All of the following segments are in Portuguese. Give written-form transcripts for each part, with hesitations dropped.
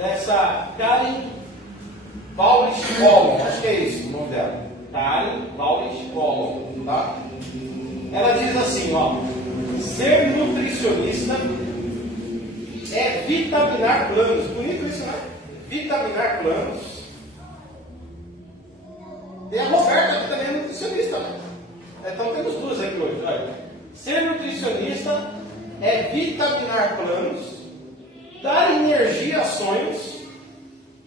dessa Karen Wallis-Collum, acho que é isso o nome dela, Karen Wallis-Collum, tá? Ela diz assim, ó: ser nutricionista é vitaminar planos. Bonito isso, né? Vitaminar planos. E a Roberta também é nutricionista, né? Então temos duas aqui hoje. Olha. Ser nutricionista é vitaminar planos, dar energia a sonhos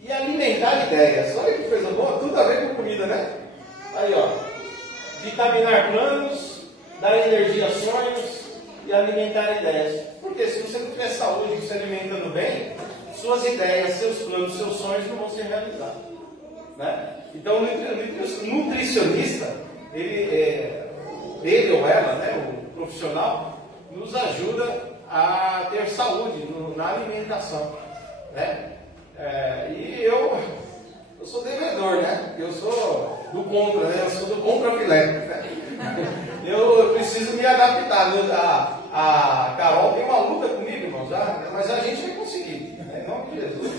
e alimentar ideias. Olha que coisa boa, tudo a ver com comida, né? Aí, ó. Vitaminar planos, dar energia a sonhos e alimentar ideias. Porque se você não tiver saúde e se alimentando bem, suas ideias, seus planos, seus sonhos não vão ser realizados, né? Então, o nutricionista, ele ou ela, né, o profissional, nos ajuda a ter saúde na alimentação, né? E eu sou devedor, né? Eu sou do contra, né? Eu sou do contra-filé, né? Eu preciso me adaptar. A Carol tem uma luta comigo, irmãos, mas a gente vai conseguir, né? Em nome de Jesus.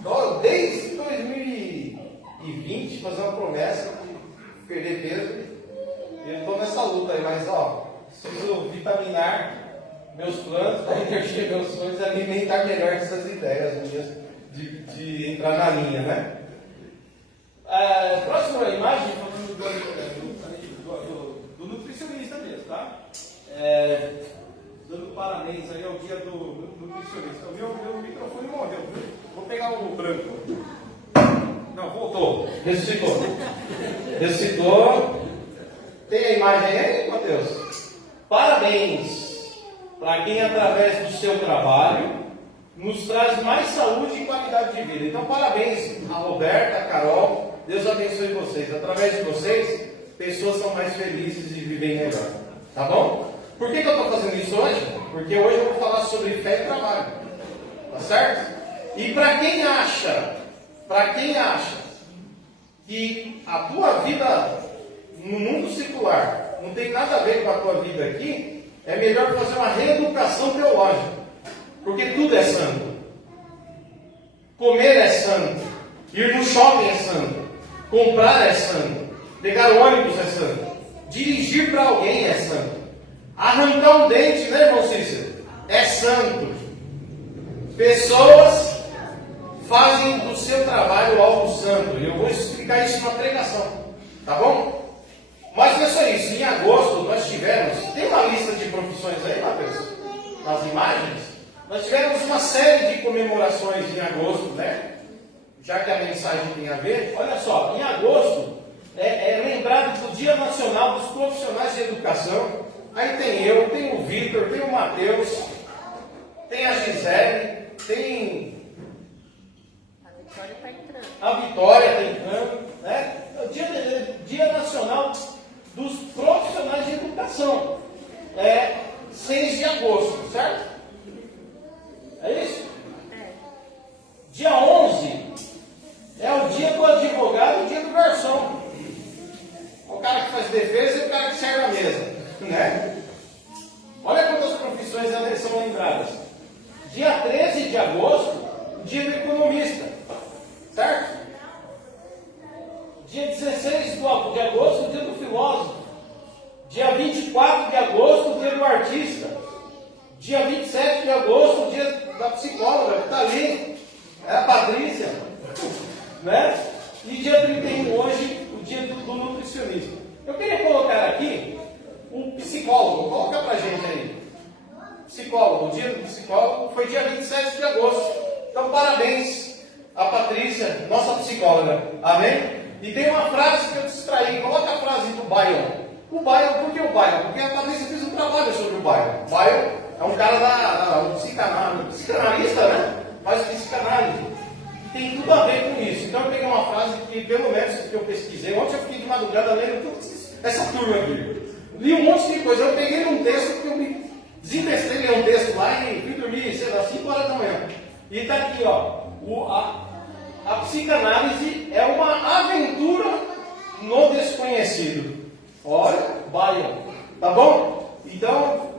Então, desde 2020, fazer uma promessa de perder peso, e eu estou nessa luta aí, mas preciso vitaminar meus planos, dar energia meus sonhos e alimentar melhor essas ideias minhas de entrar na linha, né? Próxima imagem, falando do nutricionista mesmo, tá? Dando parabéns aí ao dia do nutricionista. O meu microfone morreu, viu? Vou pegar o branco. Não, voltou. Ressuscitou. Ressuscitou. Tem a imagem aí, Mateus? Parabéns para quem, através do seu trabalho, nos traz mais saúde e qualidade de vida. Então, parabéns a Roberta, a Carol. Deus abençoe vocês. Através de vocês, pessoas são mais felizes e vivem melhor. Tá bom? Por que eu estou fazendo isso hoje? Porque hoje eu vou falar sobre fé e trabalho. Tá certo? E para quem acha que a tua vida no mundo secular não tem nada a ver com a tua vida aqui, é melhor fazer uma reeducação teológica. Porque tudo é santo. Comer é santo. Ir no shopping é santo. Comprar é santo. Pegar o ônibus é santo. Dirigir para alguém é santo. Arrancar um dente, né, irmão Cícero? É santo. Pessoas fazem do seu trabalho algo santo. E eu vou explicar isso na pregação. Tá bom? Mas não é só isso. Em agosto nós tivemos... Tem uma lista de profissões aí, Matheus? Nas imagens? Nós tivemos uma série de comemorações em agosto, né? Já que a mensagem tem a ver. Olha só, em agosto é lembrado do Dia Nacional dos Profissionais de Educação. Aí tem eu, tem o Vitor, tem o Matheus, tem a Gisele, tem a Vitória está entrando, né? É o Dia Nacional dos Profissionais de Educação. 6 de agosto, certo? É isso? Dia 11 é o dia do advogado e o dia do garçom. O cara que faz defesa e o cara que serve a mesa, né? Olha quantas profissões elas são lembradas. Dia 13 de agosto, dia do economista, certo? Dia 16 de agosto, dia do filósofo. Dia 24 de agosto, dia do artista. Dia 27 de agosto, dia da psicóloga, que está ali, é a Patrícia, né? E dia 31 hoje, o dia do nutricionista. Eu queria colocar aqui o psicólogo. Coloca pra gente aí. Psicólogo. O dia do psicólogo foi dia 27 de agosto. Então, parabéns a Patrícia, nossa psicóloga. Amém? E tem uma frase que eu distraí. Coloca a frase do Byron. O Byron, por que o Byron? Porque a Patrícia fez um trabalho sobre o Byron. O Byron é um cara um psicanalista, né? Faz psicanálise. Tem tudo a ver com isso. Então eu peguei uma frase que, pelo menos que eu pesquisei. Ontem eu fiquei de madrugada lendo tudo essa turma aqui. Li um monte de coisa. Eu peguei um texto que eu me desinvestei, li um texto lá e fui dormir, sei lá, 5 horas da manhã. E está aqui, ó. A psicanálise é uma aventura no desconhecido. Olha, Byron. Tá bom? Então,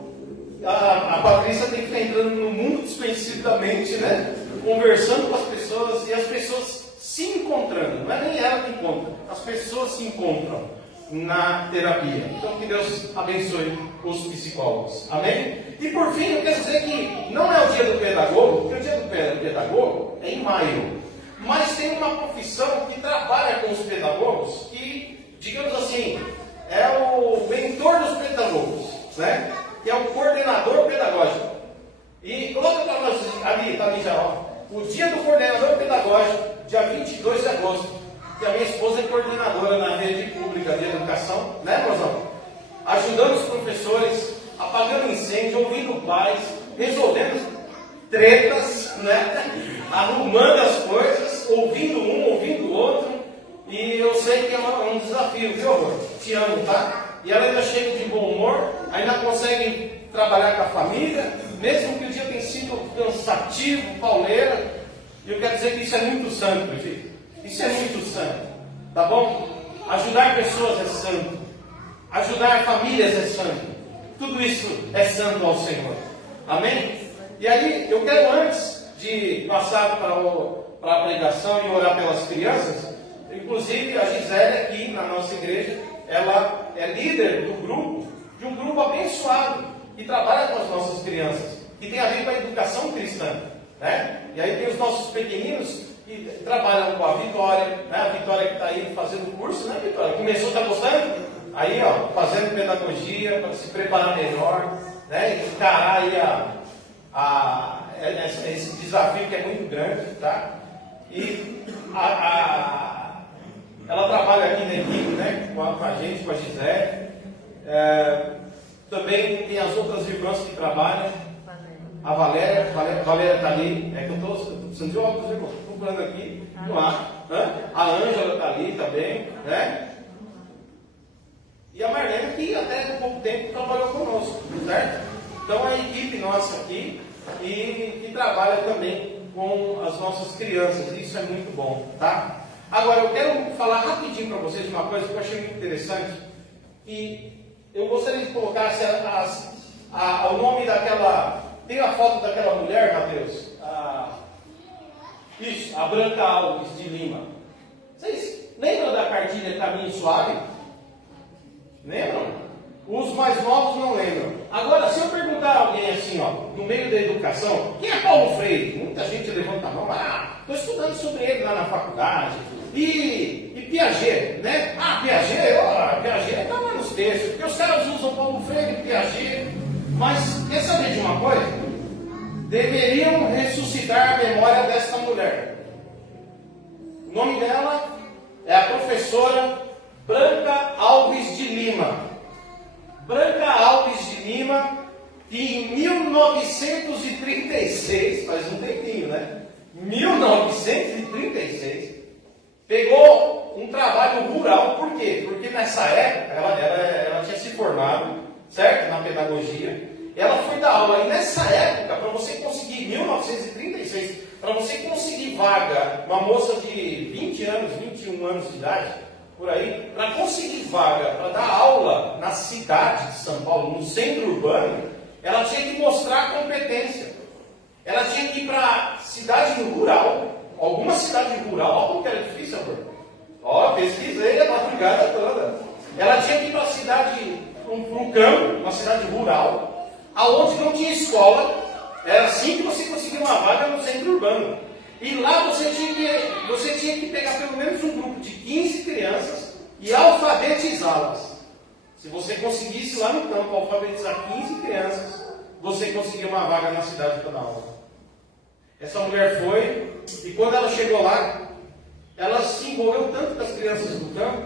a Patrícia tem que estar entrando no mundo desconhecido da mente, né? Conversando com as pessoas pessoas, e as pessoas se encontrando, não é nem ela que encontra, as pessoas se encontram na terapia. Então que Deus abençoe os psicólogos. Amém? E por fim, eu quero dizer que não é o dia do pedagogo, porque o dia do pedagogo é em maio. Mas tem uma profissão que trabalha com os pedagogos, que, digamos assim, é o mentor dos pedagogos, né? Que é o coordenador pedagógico. E coloca para nós ali, tá ali já, ó. O dia do coordenador pedagógico, dia 22 de agosto. Que a minha esposa é coordenadora na rede pública de educação, né, Rosão? Ajudando os professores, apagando incêndio, ouvindo pais, resolvendo tretas, né? Arrumando as coisas, ouvindo um, ouvindo o outro. E eu sei que é um desafio, viu, amor? Te amo, tá? E ela ainda chega de bom humor, ainda consegue trabalhar com a família, mesmo que o dia tenha sido cansativo, pauleira. E eu quero dizer que isso é muito santo, meu filho. Isso é muito santo, tá bom? Ajudar pessoas é santo. Ajudar famílias é santo. Tudo isso é santo ao Senhor. Amém? E aí, eu quero, antes de passar para a pregação e orar pelas crianças, inclusive a Gisele aqui na nossa igreja, ela é líder do grupo, de um grupo abençoado, que trabalha com as nossas crianças, que tem a ver com a educação cristã, né? E aí tem os nossos pequeninos que trabalham com a Vitória, né? A Vitória que está aí fazendo curso, né, Vitória? Começou, está gostando? Aí, ó, fazendo pedagogia para se preparar melhor, né? E encarar aí esse desafio que é muito grande, tá? E ela trabalha aqui na equipe, né? Com a gente, com a Gisele. Também tem as outras irmãs que trabalham. A Valéria está ali. É que eu estou precisando de óculos, irmão. Estou procurando aqui, não acho. A Ângela está ali também, né? E a Marlene, que até há pouco tempo trabalhou conosco, certo? Então a equipe nossa aqui, e que trabalha também com as nossas crianças. Isso é muito bom, tá? Agora, eu quero falar rapidinho para vocês uma coisa que eu achei muito interessante. E eu gostaria de colocar o nome daquela... Tem a foto daquela mulher, Mateus? Isso, a Branca Alves de Lima. Vocês lembram da cartilha Caminho Suave? Lembram? Os mais novos não lembram. Agora, se eu perguntar a alguém assim, ó, no meio da educação, quem é Paulo Freire? Muita gente levanta a mão, estou estudando sobre ele lá na faculdade. E Piaget, né? Piaget está lá nos textos, porque os caras usam Paulo Freire e Piaget. Mas, quer saber de uma coisa? Deveriam ressuscitar a memória desta mulher. O nome dela é a professora Branca Alves de Lima. Branca Alves de Lima, que em 1936, faz um tempinho, né? 1936, pegou um trabalho rural. Por quê? Porque nessa época ela tinha se formado, certo? Na pedagogia. Ela foi dar aula. E nessa época, para você conseguir, 1936, para você conseguir vaga, uma moça de 20 anos, 21 anos de idade, por aí, para conseguir vaga, para dar aula na cidade de São Paulo, no centro urbano, ela tinha que mostrar competência. Ela tinha que ir para cidade rural, alguma cidade rural. Olha como que era difícil, amor. Ó, pesquisei a madrugada toda. Ela tinha que ir para a cidade, para um campo, uma cidade rural, aonde não tinha escola. Era assim que você conseguia uma vaga no centro urbano. E lá você tinha que pegar pelo menos um grupo de 15 crianças e alfabetizá-las. Se você conseguisse lá no campo alfabetizar 15 crianças, você conseguia uma vaga na cidade para dar aula. Essa mulher foi, e quando ela chegou lá, ela se envolveu tanto com as crianças do campo,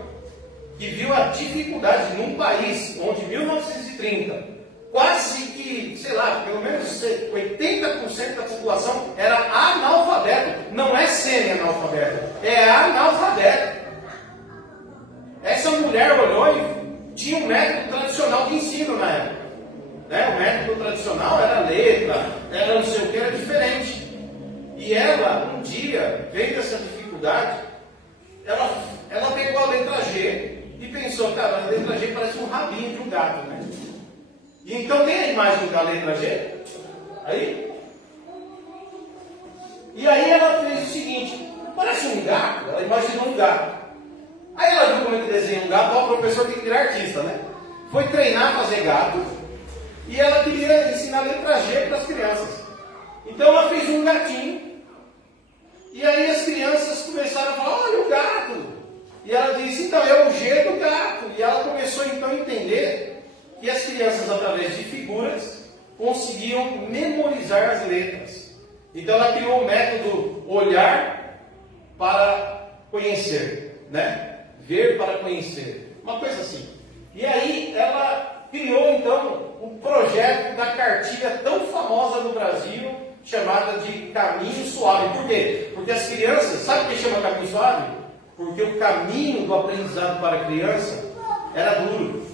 que viu a dificuldade num país onde, em 1930, quase que, sei lá, pelo menos 80% da população era analfabeto. Não é semi-analfabeto, é analfabeto. Essa mulher olhou e tinha um método tradicional de ensino na época. Né? O método tradicional era letra, era não sei o que, era diferente. E ela, um dia, vendo essa dificuldade, ela pegou a letra G e pensou, cara, a letra G parece um rabinho de um gato, né? E então tem a imagem da letra G? Aí? E aí ela fez o seguinte, gato. Aí ela viu como é que desenha um gato, ó, o professor tem que virar artista, né? Foi treinar a fazer gato e ela queria ensinar a letra G para as crianças. Então ela fez um gatinho e aí as crianças começaram a falar, olha o gato. E ela disse, então é o G do gato. E ela começou então a entender que as crianças, através de figuras, conseguiam memorizar as letras. Então ela criou o método olhar para conhecer, né? Ver para conhecer, uma coisa assim. E aí ela criou então o projeto da cartilha tão famosa no Brasil, chamada de Caminho Suave. Por quê? Porque as crianças, sabe o que chama Caminho Suave? Porque o caminho do aprendizado para a criança era duro,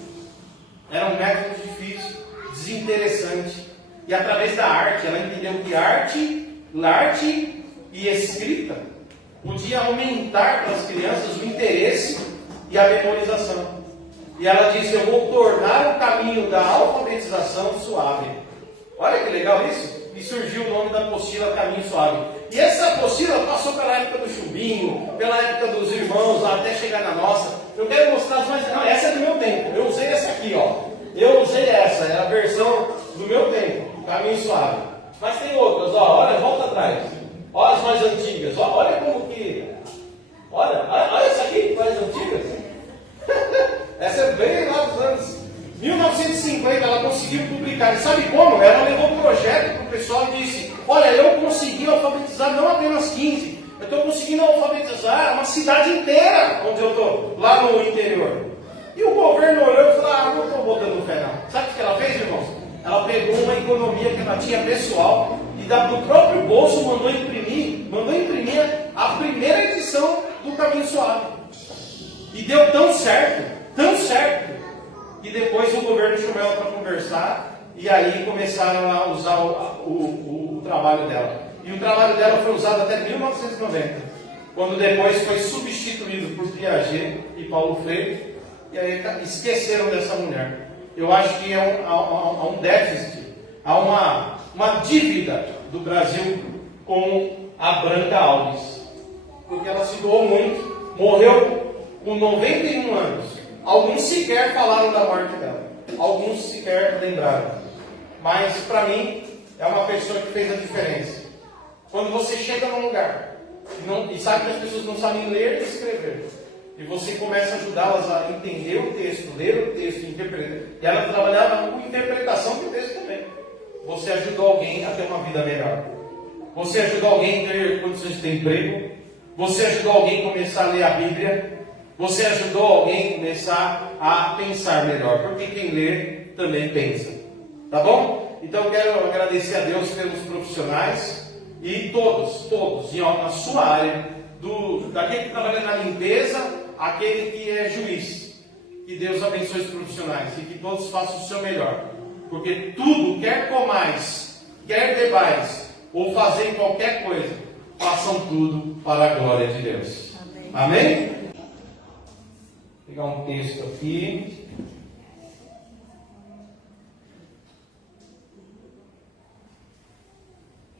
era um método difícil, desinteressante. E através da arte, ela entendeu que arte e escrita podia aumentar para as crianças o interesse e a memorização. E ela disse, eu vou tornar o caminho da alfabetização suave. Olha que legal isso. E surgiu o nome da apostila Caminho Suave. E essa apostila passou pela época do Chumbinho, pela época dos irmãos, até chegar na nossa. Eu quero mostrar mais. Não, essa é do meu tempo. Eu usei essa aqui, ó. Eu usei essa, é a versão do meu tempo, Caminho Suave. Mas tem outras, ó. Olha, volta atrás. Olha as mais antigas. Olha como que. Olha essa aqui, mais antigas. Essa é bem lá dos anos 1950, ela conseguiu publicar. E sabe como? Ela levou o projeto para o pessoal e disse, olha, eu consegui alfabetizar não apenas 15, eu estou conseguindo alfabetizar uma cidade inteira onde eu estou, lá no interior. E o governo olhou e falou, não estou botando fé não. Sabe o que ela fez, irmãos? Ela pegou uma economia que ela tinha pessoal e do próprio bolso mandou imprimir a primeira edição do Caminho Suave. E deu tão certo, que depois o governo chamou ela para conversar e aí começaram a usar o trabalho dela. E o trabalho dela foi usado até 1990, quando depois foi substituído por Piaget e Paulo Freire, e aí esqueceram dessa mulher. Eu acho que há um déficit, há uma dívida do Brasil com a Branca Alves, porque ela se doou muito, morreu com 91 anos. Alguns sequer falaram da morte dela. Alguns sequer lembraram. Mas para mim é uma pessoa que fez a diferença. Quando você chega num lugar e sabe que as pessoas não sabem ler e escrever, e você começa a ajudá-las a entender o texto, ler o texto, interpretar. E ela trabalhava com interpretação do texto também. Você ajudou alguém a ter uma vida melhor. Você ajudou alguém a ter condições de ter emprego. Você ajudou alguém a começar a ler a Bíblia. Você ajudou alguém a começar a pensar melhor, porque quem lê também pensa. Tá bom? Então eu quero agradecer a Deus pelos profissionais e todos, na sua área, daquele que trabalha na limpeza, aquele que é juiz. Que Deus abençoe os profissionais e que todos façam o seu melhor. Porque tudo, quer comais, quer bebais, ou fazer qualquer coisa, façam tudo para a glória de Deus. Amém? Vou pegar um texto aqui.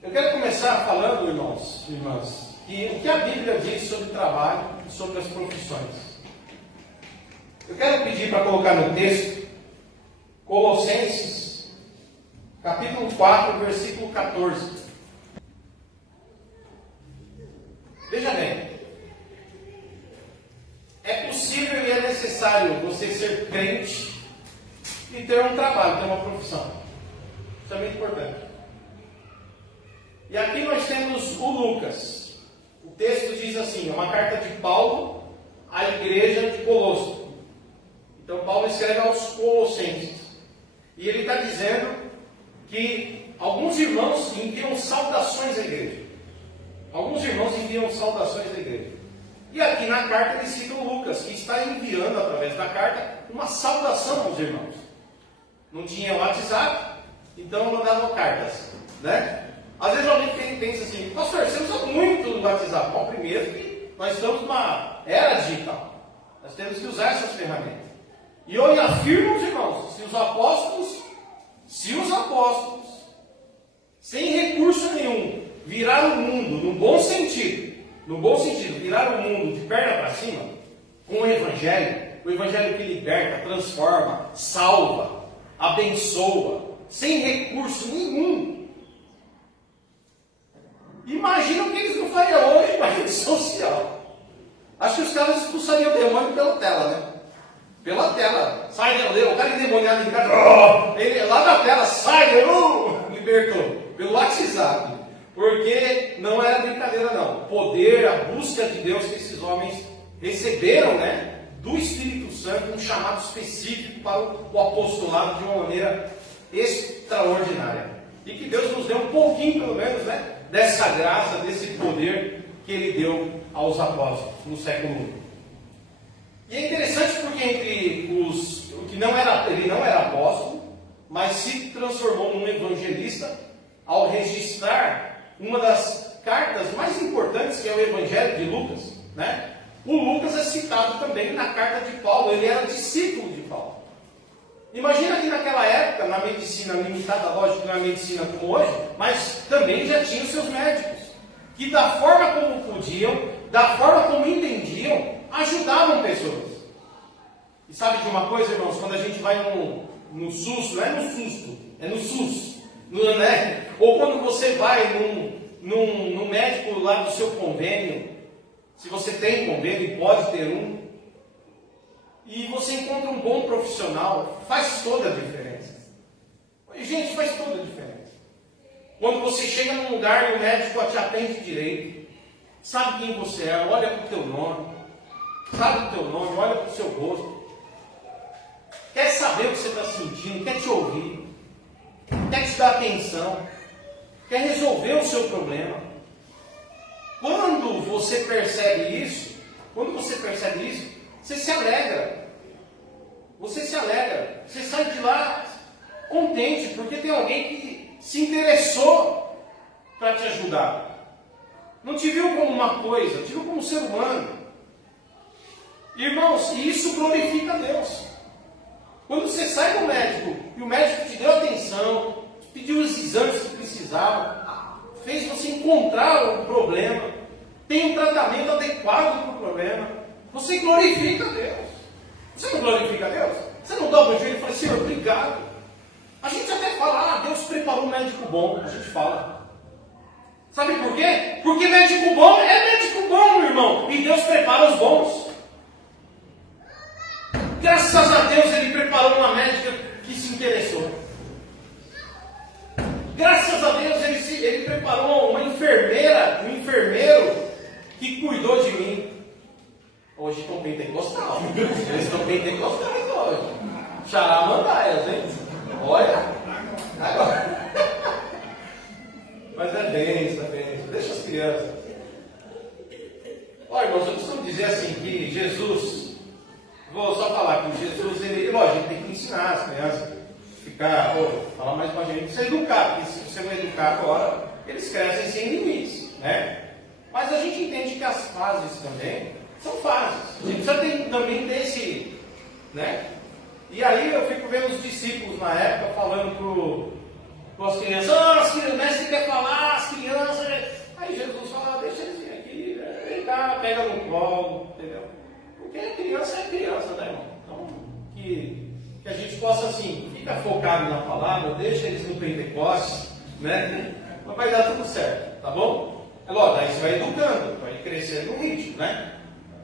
Eu quero começar falando, irmãos e irmãs, que o que a Bíblia diz sobre trabalho e sobre as profissões. Eu quero pedir para colocar no texto Colossenses, capítulo 4, versículo 14. Veja bem. É possível e é necessário você ser crente e ter um trabalho, ter uma profissão. Isso é muito importante. E aqui nós temos o Lucas. O texto diz assim, é uma carta de Paulo à igreja de Colosso. Então Paulo escreve aos Colossenses. E ele está dizendo que alguns irmãos enviam saudações à igreja. Alguns irmãos enviam saudações à igreja. E aqui na carta ele cita o Lucas, que está enviando através da carta uma saudação aos irmãos. Não tinha WhatsApp, então mandavam cartas, né? Às vezes alguém pensa assim, pastor, você usa muito o WhatsApp. Bom, primeiro que nós estamos numa era digital. Nós temos que usar essas ferramentas. E eu afirmo, irmãos, se os apóstolos, sem recurso nenhum, viraram o mundo, no bom sentido, no bom sentido, virar o mundo de perna para cima, com o Evangelho que liberta, transforma, salva, abençoa, sem recurso nenhum. Imagina o que eles não fariam hoje com a rede social. Acho que os caras expulsariam o demônio pela tela, né? Pela tela. Sai, o cara endemoniado em casa, ele, lá na tela, sai, libertou. Pelo WhatsApp. Porque não era brincadeira, não. O poder, a busca de Deus que esses homens receberam, né? Do Espírito Santo, um chamado específico para o apostolado de uma maneira extraordinária. E que Deus nos deu um pouquinho, pelo menos, né? Dessa graça, desse poder que Ele deu aos apóstolos no século I. E é interessante porque ele não era apóstolo, mas se transformou num evangelista ao registrar uma das cartas mais importantes, que é o Evangelho de Lucas, né? O Lucas é citado também na carta de Paulo, ele era discípulo de Paulo. Imagina que naquela época, na medicina limitada, lógico que não é medicina como hoje, mas também já tinha os seus médicos, que da forma como podiam, da forma como entendiam, ajudavam pessoas. E sabe de uma coisa, irmãos? Quando a gente vai no SUS, não é no susto, é no SUS, né? Ou quando você vai num médico lá do seu convênio, se você tem convênio e pode ter um, e você encontra um bom profissional, faz toda a diferença. Gente, faz toda a diferença. Quando você chega num lugar e o médico te atende direito, sabe quem você é, olha para o teu nome, sabe o teu nome, olha para o seu rosto, quer saber o que você está sentindo, quer te ouvir, quer te dar atenção, quer resolver o seu problema. Quando você percebe isso, você se alegra. Você se alegra. Você sai de lá contente, porque tem alguém que se interessou para te ajudar. Não te viu como uma coisa, te viu como um ser humano. Irmãos, e isso glorifica a Deus. Quando você sai do médico e o médico te deu atenção, te pediu os exames que precisava, fez você encontrar o problema, tem um tratamento adequado para o problema, você glorifica a Deus. Você não glorifica a Deus? Você não dobra o joelho e fala, Senhor, obrigado. A gente até fala, Deus preparou um médico bom. A gente fala. Sabe por quê? Porque médico bom é médico bom, meu irmão. E Deus prepara os bons. Graças a Deus Ele preparou uma médica que se interessou. Graças a Deus Ele preparou uma enfermeira, um enfermeiro que cuidou de mim. Hoje estão pentecostais. Eles estão pentecostais hoje. Xaramandaias, hein? Olha. Agora. Mas é benção, é benção. Deixa as crianças. Olha, irmãos, eu costumo dizer assim que Jesus, vou só falar que Jesus, lógico, tem que ensinar as crianças, falar mais com a gente, se educar, porque se você não educar agora, eles crescem sem limites, né? Mas a gente entende que as fases também são fases. A gente precisa também desse, né? E aí eu fico vendo os discípulos na época falando para as crianças, o mestre quer falar, as crianças. Aí Jesus fala, deixa eles virem aqui, vem cá, pega no colo, entendeu? Porque a criança é criança, né, irmão? Então, que a gente possa, assim, fica focado na palavra, deixa eles no Pentecostes, né? Mas vai dar tudo certo, tá bom? É lógico, aí você vai educando, vai crescendo no ritmo, né?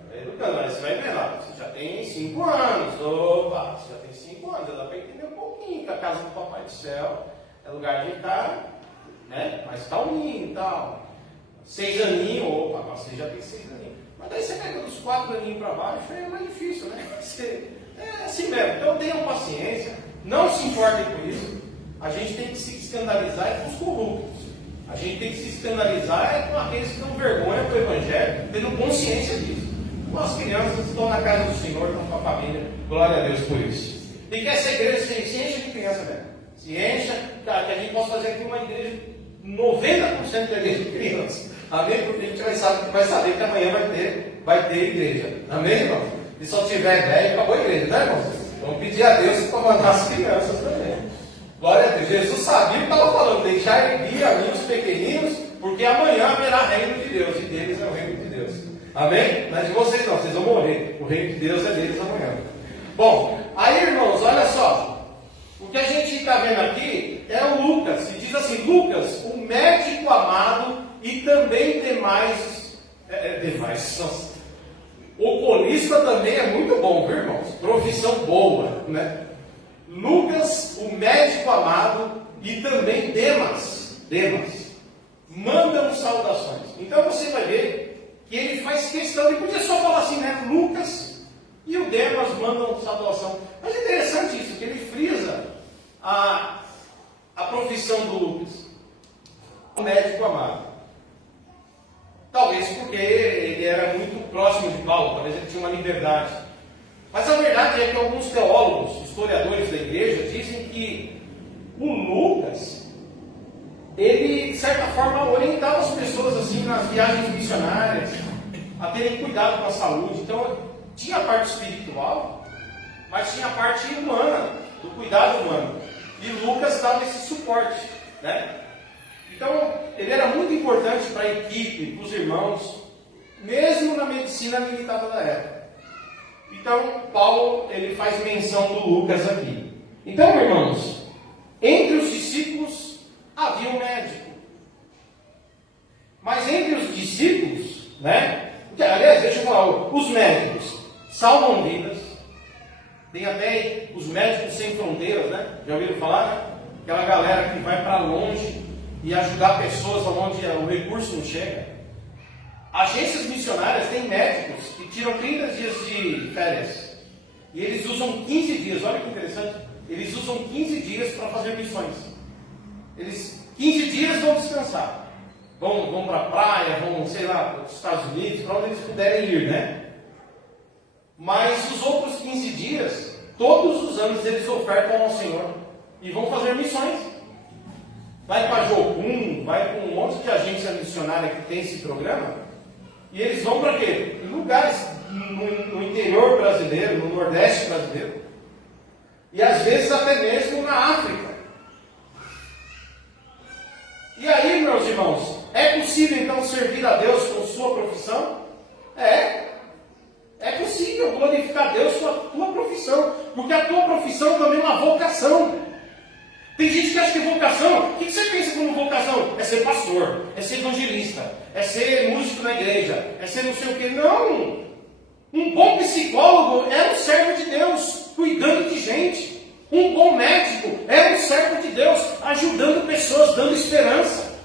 Vai educando, aí você vai ver lá, você já tem 5 anos, opa, você já tem 5 anos, já dá para entender um pouquinho que a casa do Papai do Céu é lugar de estar, né? Mais calminho e tal. 6 aninhos, opa, você já tem 6 aninhos. Mas daí você pega dos 4 aninhos para baixo, é mais difícil, né? É assim mesmo, então tenham paciência, não se importem com isso. A gente tem que se escandalizar com os corruptos. A gente tem que se escandalizar com aqueles que dão vergonha para o Evangelho, tendo consciência disso. Com as crianças que estão na casa do Senhor, estão com a família, glória a Deus por isso. E que essa igreja se encha de criança mesmo. Se encha, que a gente possa fazer aqui uma igreja, 90% da igreja de crianças. Amém? Porque a gente vai saber que amanhã vai ter igreja. Amém, irmão? E só tiver velho, acabou a igreja, né, irmão? Vamos pedir a Deus para mandar as crianças também. Glória a Deus. Jesus sabia o que estava falando. Deixar vir a mim os pequeninos, porque amanhã haverá reino de Deus. E deles é o reino de Deus. Amém? Mas de vocês não, vocês vão morrer. O reino de Deus é deles amanhã. Bom, aí irmãos, olha só. O que a gente está vendo aqui é o Lucas. Se diz assim, Lucas, o médico amado e também demais. Oculista também é muito bom, viu, irmãos? Profissão boa, né? Lucas, o médico amado e também Demas, mandam saudações. Então você vai ver que ele faz questão, ele podia só falar assim, né? Lucas e o Demas mandam saudação. Mas é interessante isso, que ele frisa a profissão do Lucas, o médico amado. Talvez porque ele era muito próximo de Paulo, talvez ele tinha uma liberdade. Mas a verdade é que alguns teólogos, historiadores da igreja, dizem que o Lucas, ele, de certa forma, orientava as pessoas assim nas viagens missionárias, a terem cuidado com a saúde. Então, tinha a parte espiritual, mas tinha a parte humana, do cuidado humano. E Lucas dava esse suporte, né? Então, ele era muito importante para a equipe, para os irmãos, mesmo na medicina limitada da época. Então, Paulo, ele faz menção do Lucas aqui. Então, irmãos, entre os discípulos havia um médico. Mas entre os discípulos, né? Aliás, deixa eu falar, os médicos salvam vidas. Tem até os médicos sem fronteiras, né? Já ouviram falar, né? Aquela galera que vai para longe e ajudar pessoas onde o recurso não chega. Agências missionárias têm médicos que tiram 30 dias de férias. E eles usam 15 dias, olha que interessante. Eles usam 15 dias para fazer missões. Eles 15 dias vão descansar. Vão para a praia, vão, sei lá, para os Estados Unidos, para onde eles puderem ir, né? Mas os outros 15 dias, todos os anos eles ofertam ao Senhor e vão fazer missões. Vai para Jocum, vai para um monte de agência missionária que tem esse programa. E eles vão para quê? Em lugares no interior brasileiro, no Nordeste brasileiro. E às vezes até mesmo na África. E aí, meus irmãos, é possível então servir a Deus com sua profissão? É possível glorificar a Deus com a tua profissão. Porque a tua profissão também é uma vocação. Tem gente que acha que vocação, o que você pensa como vocação? É ser pastor, é ser evangelista, é ser músico na igreja, é ser não sei o que. Não! Um bom psicólogo é um servo de Deus, cuidando de gente. Um bom médico é um servo de Deus, ajudando pessoas, dando esperança.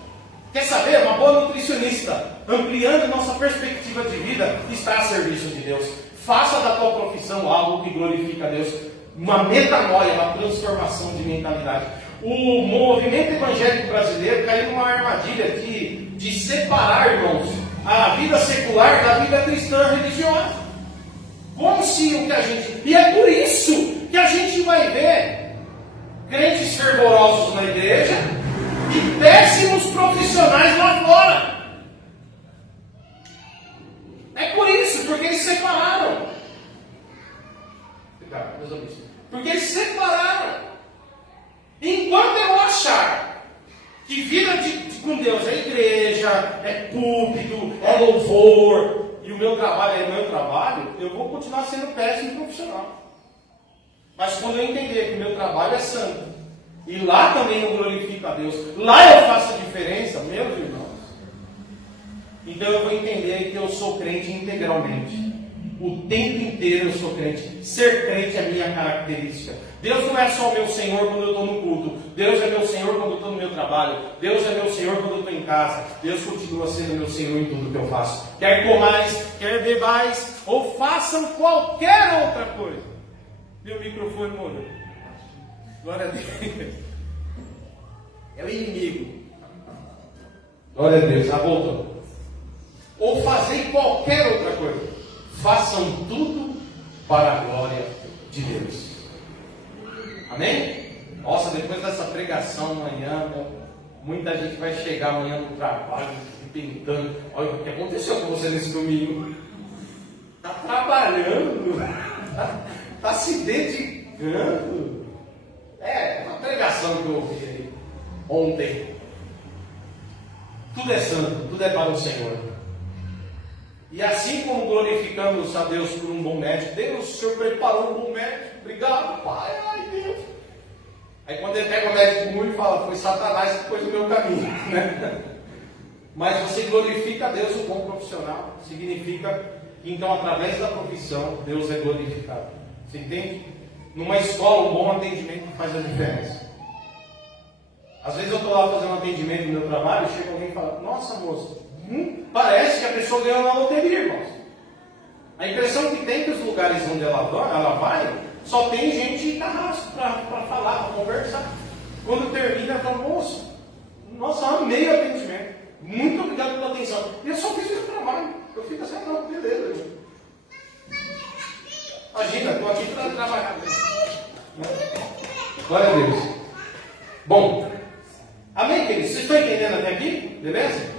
Quer saber? Uma boa nutricionista, ampliando nossa perspectiva de vida, está a serviço de Deus. Faça da tua profissão algo que glorifica a Deus. Uma metanoia, uma transformação de mentalidade. O movimento evangélico brasileiro caiu numa armadilha de separar, irmãos, a vida secular da vida cristã religiosa. Como se o que a gente... E é por isso que a gente vai ver crentes fervorosos na igreja e péssimos profissionais lá fora. É por isso, porque eles separaram. Porque eles separaram. Enquanto eu achar que vida com Deus é igreja, é púlpito, é louvor, e o meu trabalho é meu trabalho, eu vou continuar sendo péssimo profissional. Mas quando eu entender que o meu trabalho é santo, e lá também eu glorifico a Deus, lá eu faço a diferença, meus irmãos, então eu vou entender que eu sou crente integralmente. O tempo inteiro eu sou crente. Ser crente é minha característica. Deus não é só meu Senhor quando eu estou no culto. Deus é meu Senhor quando eu estou no meu trabalho. Deus é meu Senhor quando eu estou em casa. Deus continua sendo meu Senhor em tudo que eu faço. Quer comais, quer bebais, ou façam qualquer outra coisa. Meu microfone morreu. Glória a Deus. É o inimigo. Glória a Deus, já voltou. Ou fazer qualquer outra coisa. Façam tudo para a glória de Deus. Amém? Nossa, depois dessa pregação amanhã, muita gente vai chegar amanhã no trabalho, pintando. Olha o que aconteceu com você nesse domingo. Está trabalhando, está se dedicando. É uma pregação que eu ouvi aí ontem. Tudo é santo, tudo é para o Senhor. E assim como glorificamos a Deus por um bom médico, Deus, o Senhor preparou um bom médico, obrigado, Pai, ai Deus. Aí quando ele pega o médico ruim, fala, foi Satanás que pôs no meu caminho, né? Mas você glorifica a Deus, um bom profissional, significa que então através da profissão, Deus é glorificado. Você entende? Numa escola, um bom atendimento faz a diferença. Às vezes eu estou lá fazendo um atendimento no meu trabalho, chega alguém e fala, nossa moça, parece que a pessoa ganhou uma loteria, irmãos. A impressão que tem que os lugares onde ela vai, só tem gente de carrasco para falar, para conversar. Quando termina, ela fala, moça, nossa, amei o atendimento. Muito obrigado pela atenção. E eu só fiz esse trabalho. Eu fico assim, não, beleza. Irmão. Imagina, estou aqui para trabalhar. Glória a Deus. Bom, amém, queridos? Vocês estão entendendo até aqui? Beleza?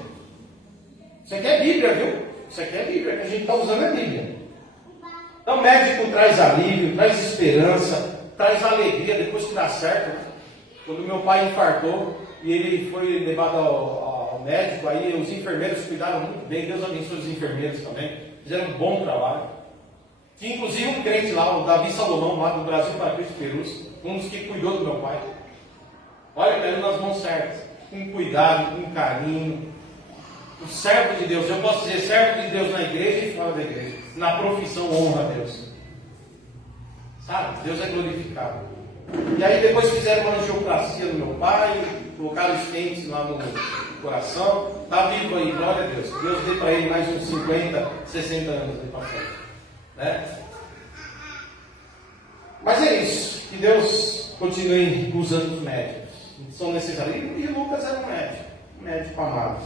Isso aqui é Bíblia, viu? Isso aqui é Bíblia, que a gente está usando a Bíblia. Então, o médico traz alívio, traz esperança, traz alegria depois que dá certo. Quando meu pai infartou e ele foi levado ao médico, aí os enfermeiros cuidaram muito bem. Deus abençoe os enfermeiros também. Fizeram um bom trabalho. Tinha inclusive um crente lá, o Davi Salomão, lá do Brasil para Cristo Perus, um dos que cuidou do meu pai. Olha, caiu nas mãos certas, com cuidado, com carinho. O servo de Deus, eu posso dizer servo de Deus na igreja e fora da igreja. Na profissão honra a Deus. Sabe? Deus é glorificado. E aí depois fizeram uma angioplastia no meu pai, colocaram os stents lá no coração. Está vivo aí, glória a Deus. Deus dê para ele mais uns 50, 60 anos de passagem. Né? Mas é isso. Que Deus continue usando os médicos. São necessários. E Lucas era um médico amado.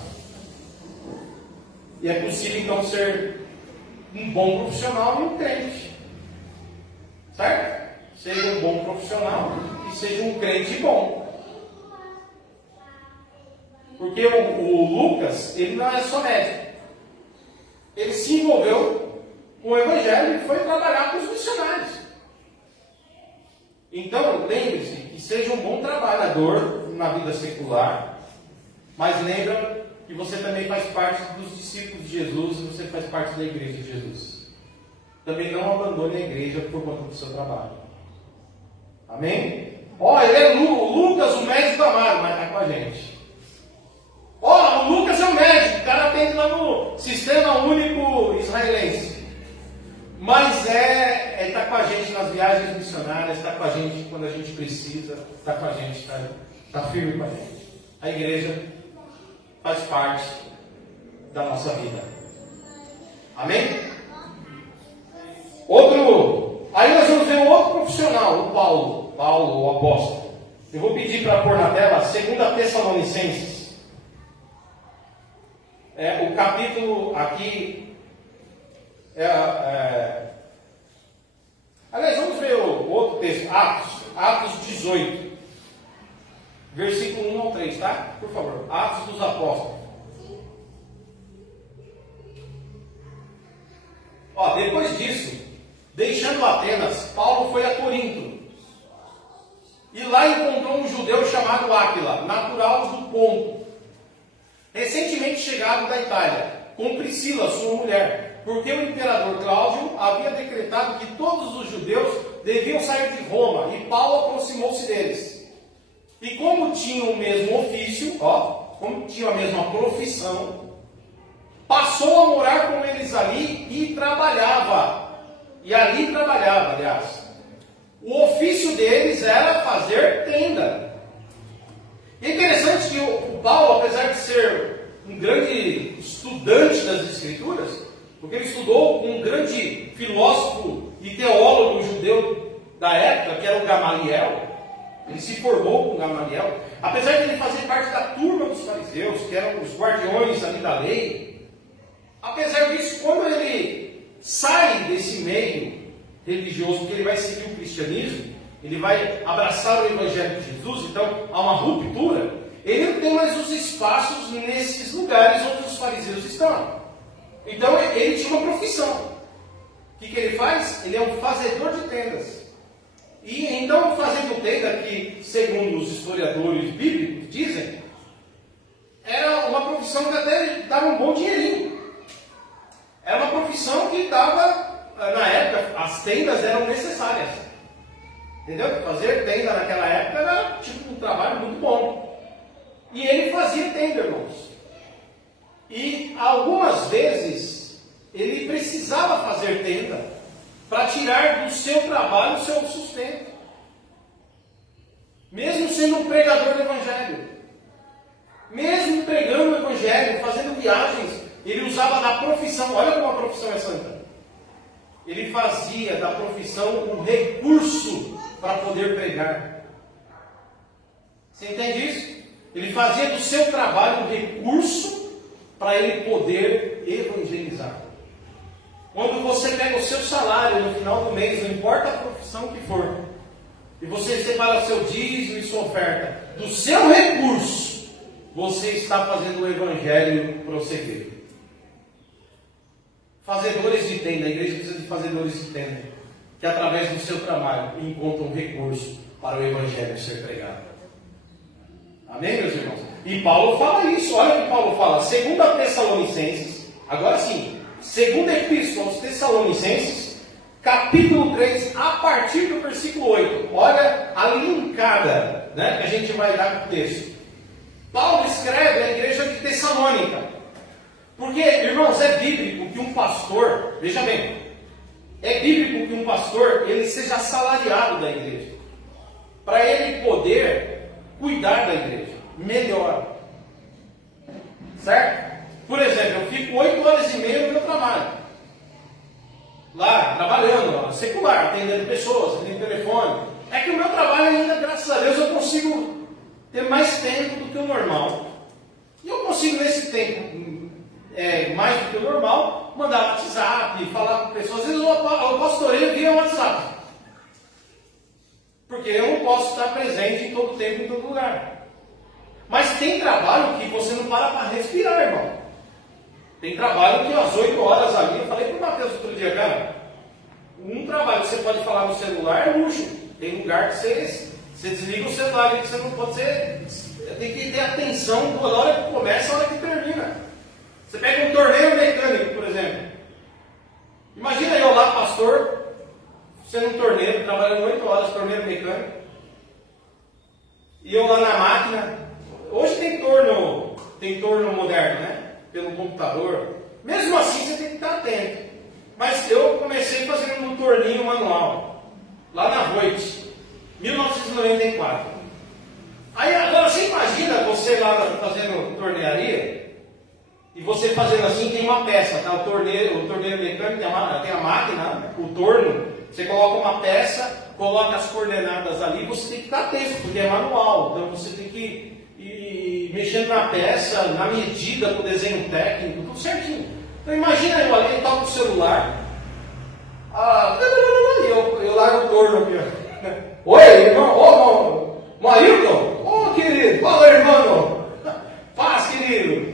E é possível então ser um bom profissional e um crente. Certo? Seja um bom profissional e seja um crente bom. Porque o Lucas, ele não é só médico. Ele se envolveu com o Evangelho e foi trabalhar com os missionários. Então, lembre-se que seja um bom trabalhador na vida secular, mas lembra que você também faz parte dos discípulos de Jesus e você faz parte da igreja de Jesus. Também não abandone a igreja por conta do seu trabalho. Amém? Ele é o Lucas, o médico amado, mas está com a gente. O Lucas é o médico, o cara atende lá no Sistema Único Israelense. Mas está com a gente nas viagens missionárias, está com a gente quando a gente precisa, está com a gente, está firme com a gente. A igreja faz parte da nossa vida. Amém? Aí nós vamos ver um outro profissional, o Paulo, o apóstolo. Eu vou pedir para pôr na tela 2 Tessalonicenses. O capítulo aqui aliás, vamos ver o outro texto, Atos 18, versículo 1 ao 3, tá? Por favor, Atos dos Apóstolos. Depois disso, deixando Atenas, Paulo foi a Corinto. E lá encontrou um judeu chamado Áquila, natural do Ponto, recentemente chegado da Itália, com Priscila, sua mulher, porque o imperador Cláudio havia decretado que todos os judeus deviam sair de Roma, e Paulo aproximou-se deles. E como tinham o mesmo ofício, como tinham a mesma profissão, passou a morar com eles ali e trabalhava. E ali trabalhava, aliás. O ofício deles era fazer tenda. E é interessante que o Paulo, apesar de ser um grande estudante das Escrituras, porque ele estudou com um grande filósofo e teólogo judeu da época, que era o Gamaliel. Ele se formou com Gamaliel. Apesar de ele fazer parte da turma dos fariseus, que eram os guardiões ali da lei, apesar disso, quando ele sai desse meio religioso, porque ele vai seguir o cristianismo, ele vai abraçar o Evangelho de Jesus, então há uma ruptura, ele não tem mais os espaços nesses lugares onde os fariseus estão. Então ele tinha uma profissão. O que ele faz? Ele é um fazedor de tendas. E então, fazendo tenda, que segundo os historiadores bíblicos dizem, era uma profissão que até dava um bom dinheirinho. Era que estava, na época, as tendas eram necessárias. Entendeu? Fazer tenda naquela época era tipo um trabalho muito bom. E ele fazia tenda, irmãos. E algumas vezes ele precisava fazer tenda para tirar do seu trabalho o seu sustento. Mesmo sendo um pregador do Evangelho. Mesmo pregando o Evangelho, fazendo viagens, ele usava da profissão. Olha como a profissão é santa. Ele fazia da profissão um recurso para poder pregar. Você entende isso? Ele fazia do seu trabalho um recurso para ele poder evangelizar. Quando você pega o seu salário no final do mês, não importa a profissão que for, e você separa o seu dízimo e sua oferta do seu recurso, você está fazendo o evangelho prosseguir. Fazedores de tenda, a igreja precisa de fazedores de tenda, que através do seu trabalho encontram recurso para o evangelho ser pregado. Amém, meus irmãos? E Paulo fala isso, olha o que Paulo fala, 2 Tessalonicenses, agora sim, 2 Epístola aos Tessalonicenses, capítulo 3, a partir do versículo 8, olha a linkada, né, que a gente vai dar com o texto. Paulo escreve à igreja de Tessalônica. Porque, irmãos, é bíblico que um pastor, veja bem, é bíblico que um pastor, ele seja assalariado da igreja, para ele poder cuidar da igreja, melhor. Certo? Por exemplo, eu fico 8 horas e meia no meu trabalho. Lá, trabalhando, secular, atendendo pessoas, atendendo telefone. É que o meu trabalho ainda, graças a Deus, eu consigo ter mais tempo do que o normal. E eu consigo, nesse tempo, mais do que o normal, mandar WhatsApp, falar com pessoas. Às vezes eu pastoreio via WhatsApp. Porque eu não posso estar presente em todo tempo, em todo lugar. Mas tem trabalho que você não para respirar, irmão. Tem trabalho que às 8 horas ali, eu falei para o Matheus outro dia, cara, um trabalho que você pode falar no celular é luxo. Tem lugar que você desliga o celular, que você não pode ser. Tem que ter atenção da hora que começa a hora que termina. Você pega um torneio mecânico, por exemplo. Imagina eu lá, pastor, sendo um torneiro, trabalhando 8 horas, torneiro mecânico. E eu lá na máquina. Hoje tem torno moderno, né? Pelo computador. Mesmo assim, você tem que estar atento. Mas eu comecei fazendo um torninho manual. Lá na Voit, 1994. Aí agora você imagina você lá fazendo tornearia. E você fazendo assim, tem uma peça, tá? O torneiro mecânico tem a máquina, o torno. Você coloca uma peça, coloca as coordenadas ali, você tem que ficar atento, porque é manual. Então você tem que ir mexendo na peça, na medida, com o desenho técnico, tudo certinho. Então imagina eu ali, eu toco o celular, eu largo o torno aqui, ó. Oi, irmão, Ailton, querido, fala, irmão, paz, querido.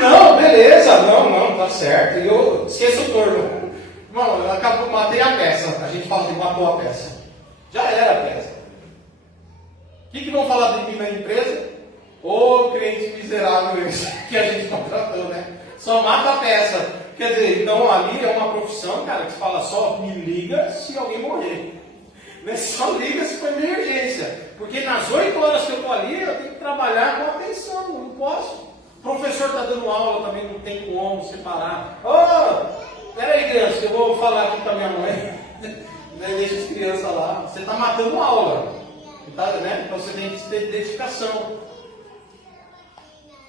Não, beleza, não, tá certo. E eu esqueço o torno. Irmão, acabou, matei a peça. A gente fala que matou a peça. Já era a peça. O que vão falar de mim na empresa? Ô cliente miserável esse que a gente contratou, né? Só mata a peça. Quer dizer, então ali é uma profissão, cara, que fala só me liga se alguém morrer. Não é só liga se for emergência. Porque nas 8 horas que eu estou ali, eu tenho que trabalhar com atenção, não posso. O professor está dando aula, também não tem como separar. Peraí, criança, que eu vou falar aqui com a minha mãe. Deixa as crianças lá. Você está matando a aula. Tá, né? Então você tem que ter dedicação.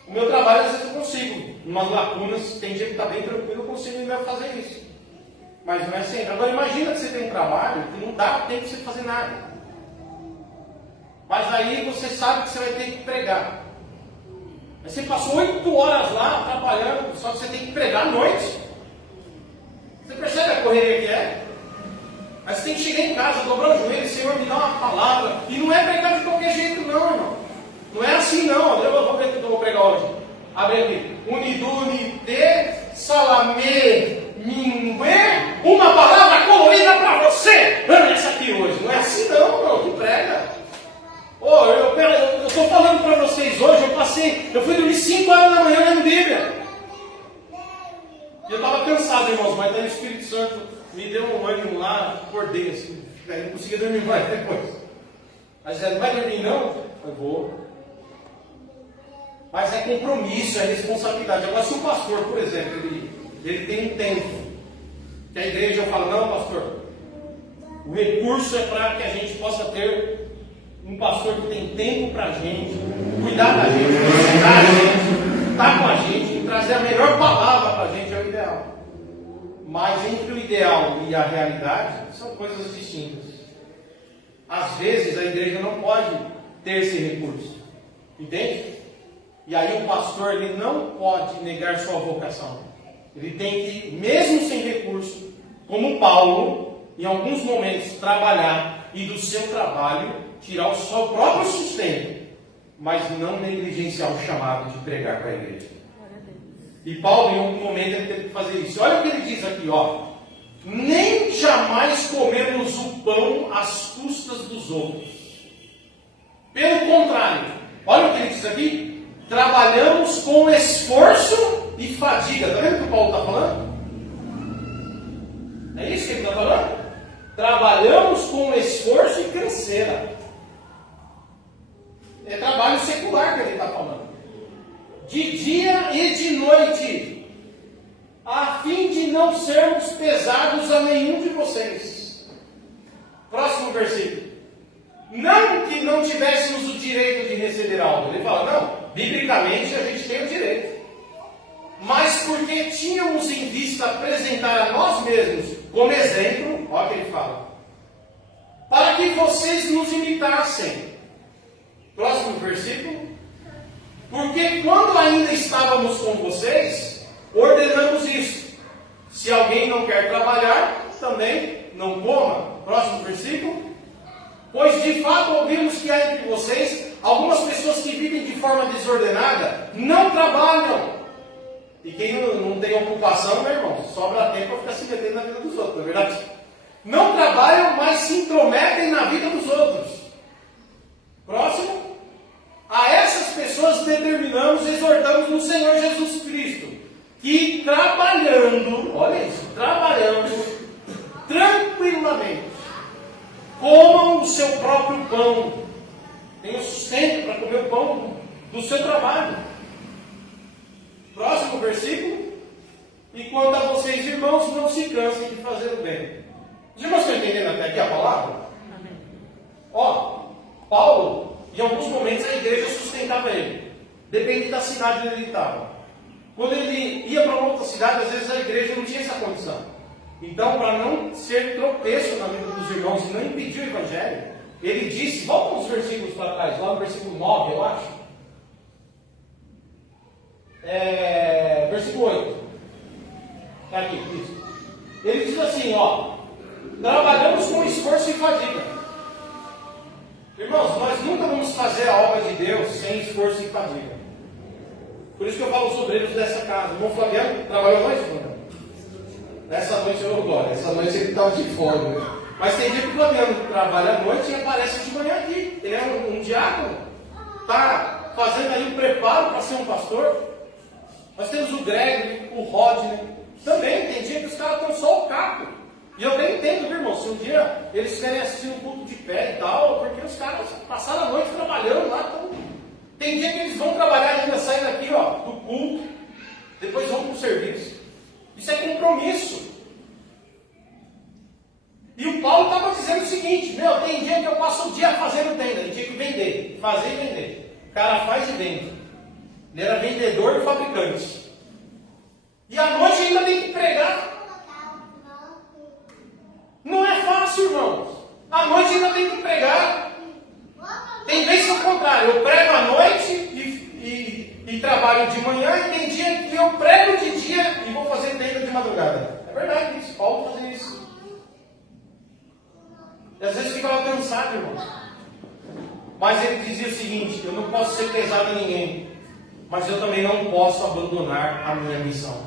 O meu trabalho, às vezes eu consigo. Em umas lacunas, tem dia que está bem tranquilo, eu consigo ainda fazer isso. Mas não é sempre. Agora imagina que você tem um trabalho que não dá tempo de você fazer nada. Mas aí você sabe que você vai ter que pregar. Mas você passou 8 horas lá trabalhando, só que você tem que pregar à noite. Você percebe a correria que é? Mas você tem que chegar em casa, dobrar o joelho, Senhor, me dá uma palavra. E não é pregar de qualquer jeito, não, irmão. Não é assim, não. Eu vou ver o que eu vou pregar hoje. Abre aqui. Unidune de salame mingue. Uma palavra colorida para você. Ame essa aqui hoje. Não é assim, não, irmão. Tu prega. Eu estou falando para vocês hoje, eu fui dormir 5 horas da manhã lendo Bíblia. E eu estava cansado, irmãos, mas daí o Espírito Santo me deu um ânimo lá, acordei assim, não conseguia dormir mais depois. Mas não vai dormir não? Eu vou. Mas é compromisso, é responsabilidade. Agora, se o pastor, por exemplo, ele tem um tempo, que a igreja fala, não, pastor, o recurso é para que a gente possa ter um pastor que tem tempo para a gente, cuidar da gente, ensinar a gente, estar com a gente, trazer a melhor palavra para a gente, é o ideal. Mas entre o ideal e a realidade, são coisas distintas. Às vezes a igreja não pode ter esse recurso, entende? E aí o pastor ele não pode negar sua vocação. Ele tem que, mesmo sem recurso, como Paulo, em alguns momentos trabalhar e do seu trabalho tirar o seu próprio sustento, mas não negligenciar o chamado de pregar para a igreja. E Paulo, em algum momento, ele teve que fazer isso. Olha o que ele diz aqui, ó. Nem jamais comemos o pão às custas dos outros. Pelo contrário, olha o que ele diz aqui. Trabalhamos com esforço e fadiga. Está vendo o que o Paulo está falando? É isso que ele está falando? Trabalhamos com esforço e canseira. É trabalho secular que ele está falando. De dia e de noite, a fim de não sermos pesados a nenhum de vocês. Próximo versículo. Não que não tivéssemos o direito de receber algo. Ele fala, não, biblicamente a gente tem o direito. Mas porque tínhamos em vista apresentar a nós mesmos como exemplo, olha o que ele fala, para que vocês nos imitassem. Próximo versículo. Porque quando ainda estávamos com vocês, ordenamos isso. Se alguém não quer trabalhar, também não coma. Próximo versículo. Pois de fato ouvimos que há entre vocês algumas pessoas que vivem de forma desordenada, não trabalham. E quem não tem ocupação, meu irmão, sobra tempo para ficar se metendo na vida dos outros, não é verdade? Não trabalham, mas se intrometem na vida dos outros. Próximo. A essas pessoas determinamos, exortamos no Senhor Jesus Cristo, que trabalhando, olha isso, trabalhando tranquilamente, comam o seu próprio pão, tenham sustento para comer o pão do seu trabalho. Próximo versículo. E quanto a vocês, irmãos, não se cansem de fazer o bem. Os irmãos estão entendendo até aqui a palavra? Amém. Ó, Paulo, em alguns momentos a igreja sustentava ele. Depende da cidade onde ele estava. Quando ele ia para uma outra cidade, às vezes a igreja não tinha essa condição. Então, para não ser tropeço na vida dos irmãos e não impedir o evangelho, ele disse, volta uns versículos para trás, lá no versículo 9, eu acho. Versículo 8. Está aqui, isso. Ele diz assim, ó. Trabalhamos com esforço e fadiga. Irmãos, nós nunca vamos fazer a obra de Deus sem esforço e fadiga. Por isso que eu falo aos obreiros dessa casa. O irmão Flaviano trabalhou a noite, não? Essa noite eu não gosto. Essa noite ele estava de fome, né? Mas tem dia que o Flaviano trabalha à noite e aparece de manhã aqui. Ele é um diácono. Está fazendo aí um preparo para ser um pastor. Nós temos o Greg, o Rodney. Também tem dia que os caras estão só o capo. E eu bem entendo, viu, irmão? Se um dia eles querem assistir um culto de pé e tal, porque os caras passaram a noite trabalhando lá. Então, tem dia que eles vão trabalhar e ainda saem daqui, ó, do culto. Depois vão para o serviço. Isso é compromisso. E o Paulo estava dizendo o seguinte, tem dia que eu passo o dia fazendo tenda, tem dia que vender, fazer e vender. O cara faz e vende. Ele era vendedor e fabricante. E à noite ainda tem que pregar. Não é fácil, irmãos. À noite ainda tem que pregar. Tem vezes ao contrário, eu prego à noite e trabalho de manhã, e tem dia que eu prego de dia e vou fazer tenda de madrugada. É verdade isso, Paulo fazia isso. E às vezes ficava cansado, irmãos. Mas ele dizia o seguinte, eu não posso ser pesado a ninguém, mas eu também não posso abandonar a minha missão.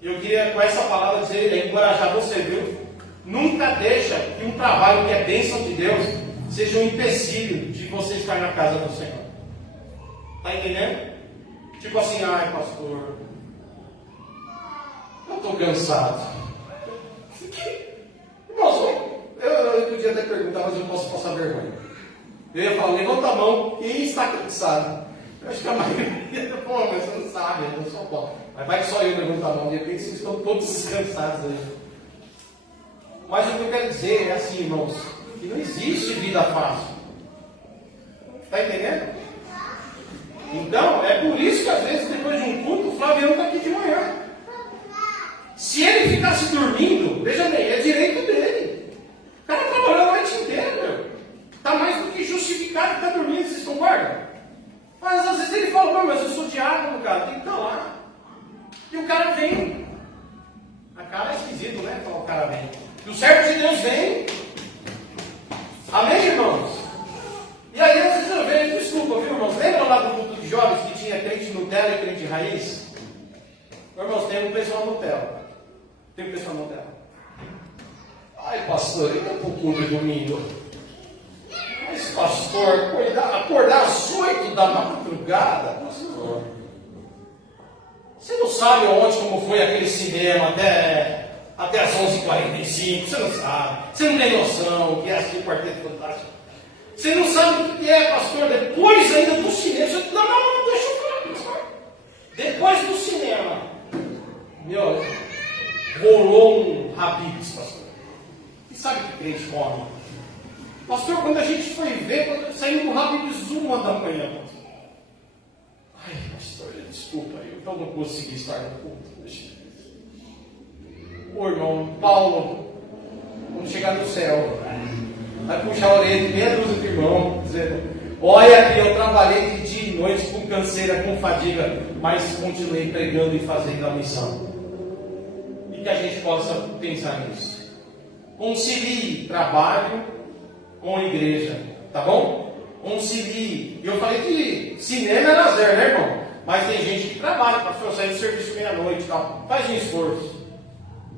Eu queria com essa palavra dizer, encorajar você, viu? Nunca deixa que um trabalho que é bênção de Deus seja um empecilho de você estar na casa do Senhor. Está entendendo? Tipo assim, ai pastor, Eu estou cansado. Irmãos, eu podia até perguntar, mas eu não posso passar vergonha. Eu ia falar, levanta a mão, quem está cansado? Eu acho que a maioria, pô, mas você não sabe, eu não sou bom. Mas vai que só eu levanto a mão, de repente vocês estão todos descansados aí. Mas o que eu quero dizer é assim, irmãos, que não existe vida fácil. Está entendendo? Então, é por isso que às vezes, depois de um culto, o Flaviano está aqui de manhã. Se ele ficasse dormindo, veja bem, é direito dele. O cara trabalhou a noite inteira, meu. Está mais do que justificado que está dormindo, vocês concordam? Mas às vezes ele fala, mas eu sou diácono, cara, tem que estar lá. E o cara vem. A cara é esquisito, né? Falar o cara vem. E o servo de Deus vem. Amém, irmãos? E aí às vezes eu vejo, desculpa, viu, irmãos? Lembra lá do culto de jovens que tinha crente Nutella e crente raiz? Irmãos, tem um pessoal Nutella. Tem um pessoal Nutella. Ai, pastor, ainda para o culto de domingo. Mas, pastor, acordar às 8 da madrugada, pastor. Você não sabe ontem como foi aquele cinema até as 11h45. Você não sabe. Você não tem noção o que é assistir Quarteto Fantástico. Você não sabe o que é, pastor. Depois ainda do cinema. Você, não, deixa eu falar, pastor. Depois do cinema, meu, rolou um Habib's, pastor. E sabe o que crente come? Pastor, quando a gente foi ver, saímos do Habib's 1 da manhã, pastor. Ai, pastor, desculpa, eu não consegui estar no culto. O irmão Paulo, quando chegar no céu, vai puxar a orelha de meia dúzia de irmão, dizendo: olha que eu trabalhei de dia e noite com canseira, com fadiga, mas continuei pregando e fazendo a missão. E que a gente possa pensar nisso. Concilie trabalho com a igreja, tá bom? Concilie. Eu falei que cinema era zero, né, irmão? Mas tem gente que trabalha, para sair do serviço meia-noite e tal. Faz um esforço.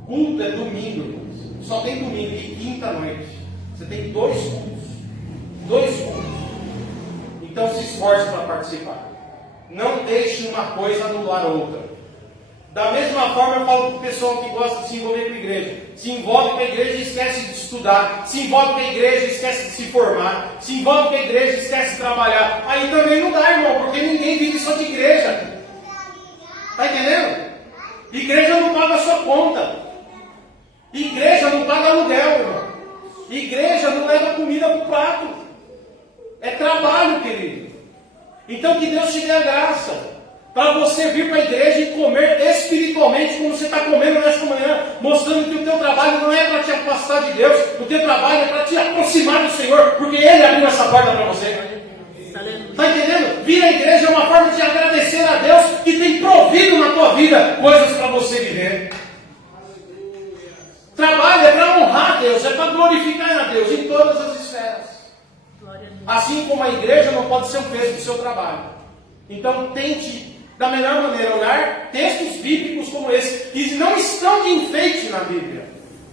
Culto é domingo, irmãos. Só tem domingo e quinta-noite. Você tem 2 cultos. 2 cultos. Então se esforce para participar. Não deixe uma coisa anular outra. Da mesma forma eu falo para o pessoal que gosta de se envolver com a igreja. Se envolve com a igreja e esquece de estudar. Se envolve com a igreja e esquece de se formar. Se envolve com a igreja e esquece de trabalhar. Aí também não dá, irmão, porque ninguém vive só de igreja. Está entendendo? Igreja não paga a sua conta. Igreja não paga aluguel, irmão. Igreja não leva comida para o prato. É trabalho, querido. Então que Deus te dê a graça para você vir para a igreja e comer espiritualmente como você está comendo nesta manhã, mostrando que o teu trabalho não é para te afastar de Deus, o teu trabalho é para te aproximar do Senhor, porque Ele abriu essa porta para você. Está entendendo? Vir à igreja é uma forma de agradecer a Deus que tem provido na tua vida coisas para você viver. Trabalho é para honrar a Deus, é para glorificar a Deus em todas as esferas. Assim como a igreja não pode ser um peso do seu trabalho. Então tente, da melhor maneira, olhar textos bíblicos como esse, que não estão de enfeite na Bíblia,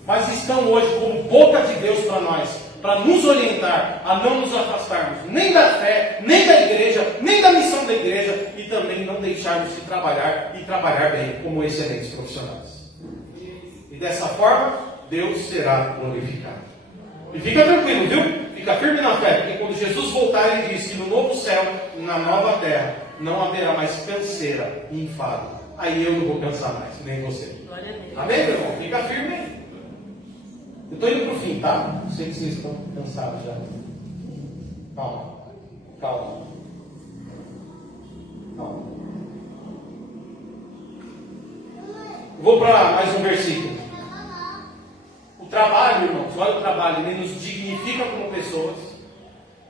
mas estão hoje como boca de Deus para nós, para nos orientar a não nos afastarmos nem da fé, nem da igreja, nem da missão da igreja, e também não deixarmos de trabalhar e trabalhar bem como excelentes profissionais. E dessa forma, Deus será glorificado. E fica tranquilo, viu? Fica firme na fé, porque quando Jesus voltar, Ele diz que no novo céu, na nova terra, não haverá mais canseira e enfado. Aí eu não vou cansar mais, nem você. Amém, meu irmão? Fica firme aí. Eu estou indo para o fim, tá? Sei que vocês estão cansados já. Calma. Calma. Calma. Vou para mais um versículo. O trabalho, irmãos, olha o trabalho, ele nos dignifica como pessoas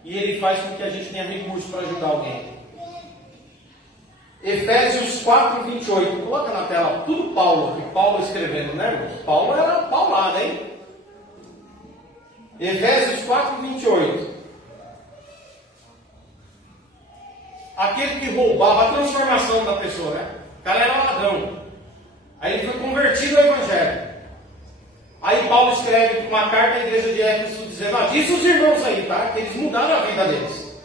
e ele faz com que a gente tenha recursos para ajudar alguém. Efésios 4:28, coloca na tela, tudo Paulo escrevendo, né, irmãos? Paulo era paulado, hein? Efésios 4:28. Aquele que roubava, a transformação da pessoa, né? O cara era ladrão. Aí ele foi convertido ao Evangelho. Aí Paulo escreve uma carta à igreja de Éfeso dizendo: diz os irmãos aí, tá? Que eles mudaram a vida deles.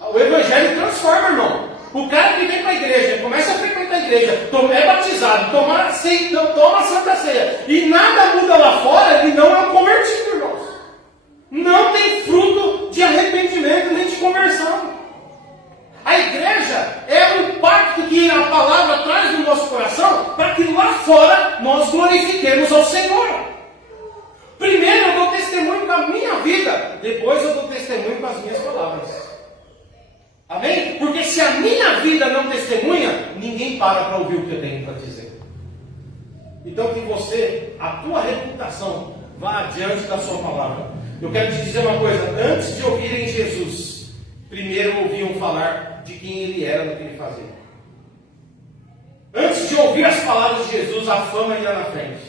O Evangelho transforma, irmão. O cara que vem para a igreja, começa a frequentar a igreja, é batizado, toma a Santa Ceia, e nada muda lá fora, ele não é um convertido, irmãos. Não tem fruto de arrependimento nem de conversão. A igreja é o pacto que a palavra traz no nosso coração para que lá fora nós glorifiquemos ao Senhor. Primeiro eu dou testemunho com a minha vida, depois eu dou testemunho com as minhas palavras. Amém? Porque se a minha vida não testemunha, ninguém para ouvir o que eu tenho para dizer. Então que você, a tua reputação, vá adiante da sua palavra. Eu quero te dizer uma coisa, antes de ouvirem Jesus, primeiro ouviam falar de quem ele era, do que ele fazia. Antes de ouvir as palavras de Jesus, a fama ia na frente.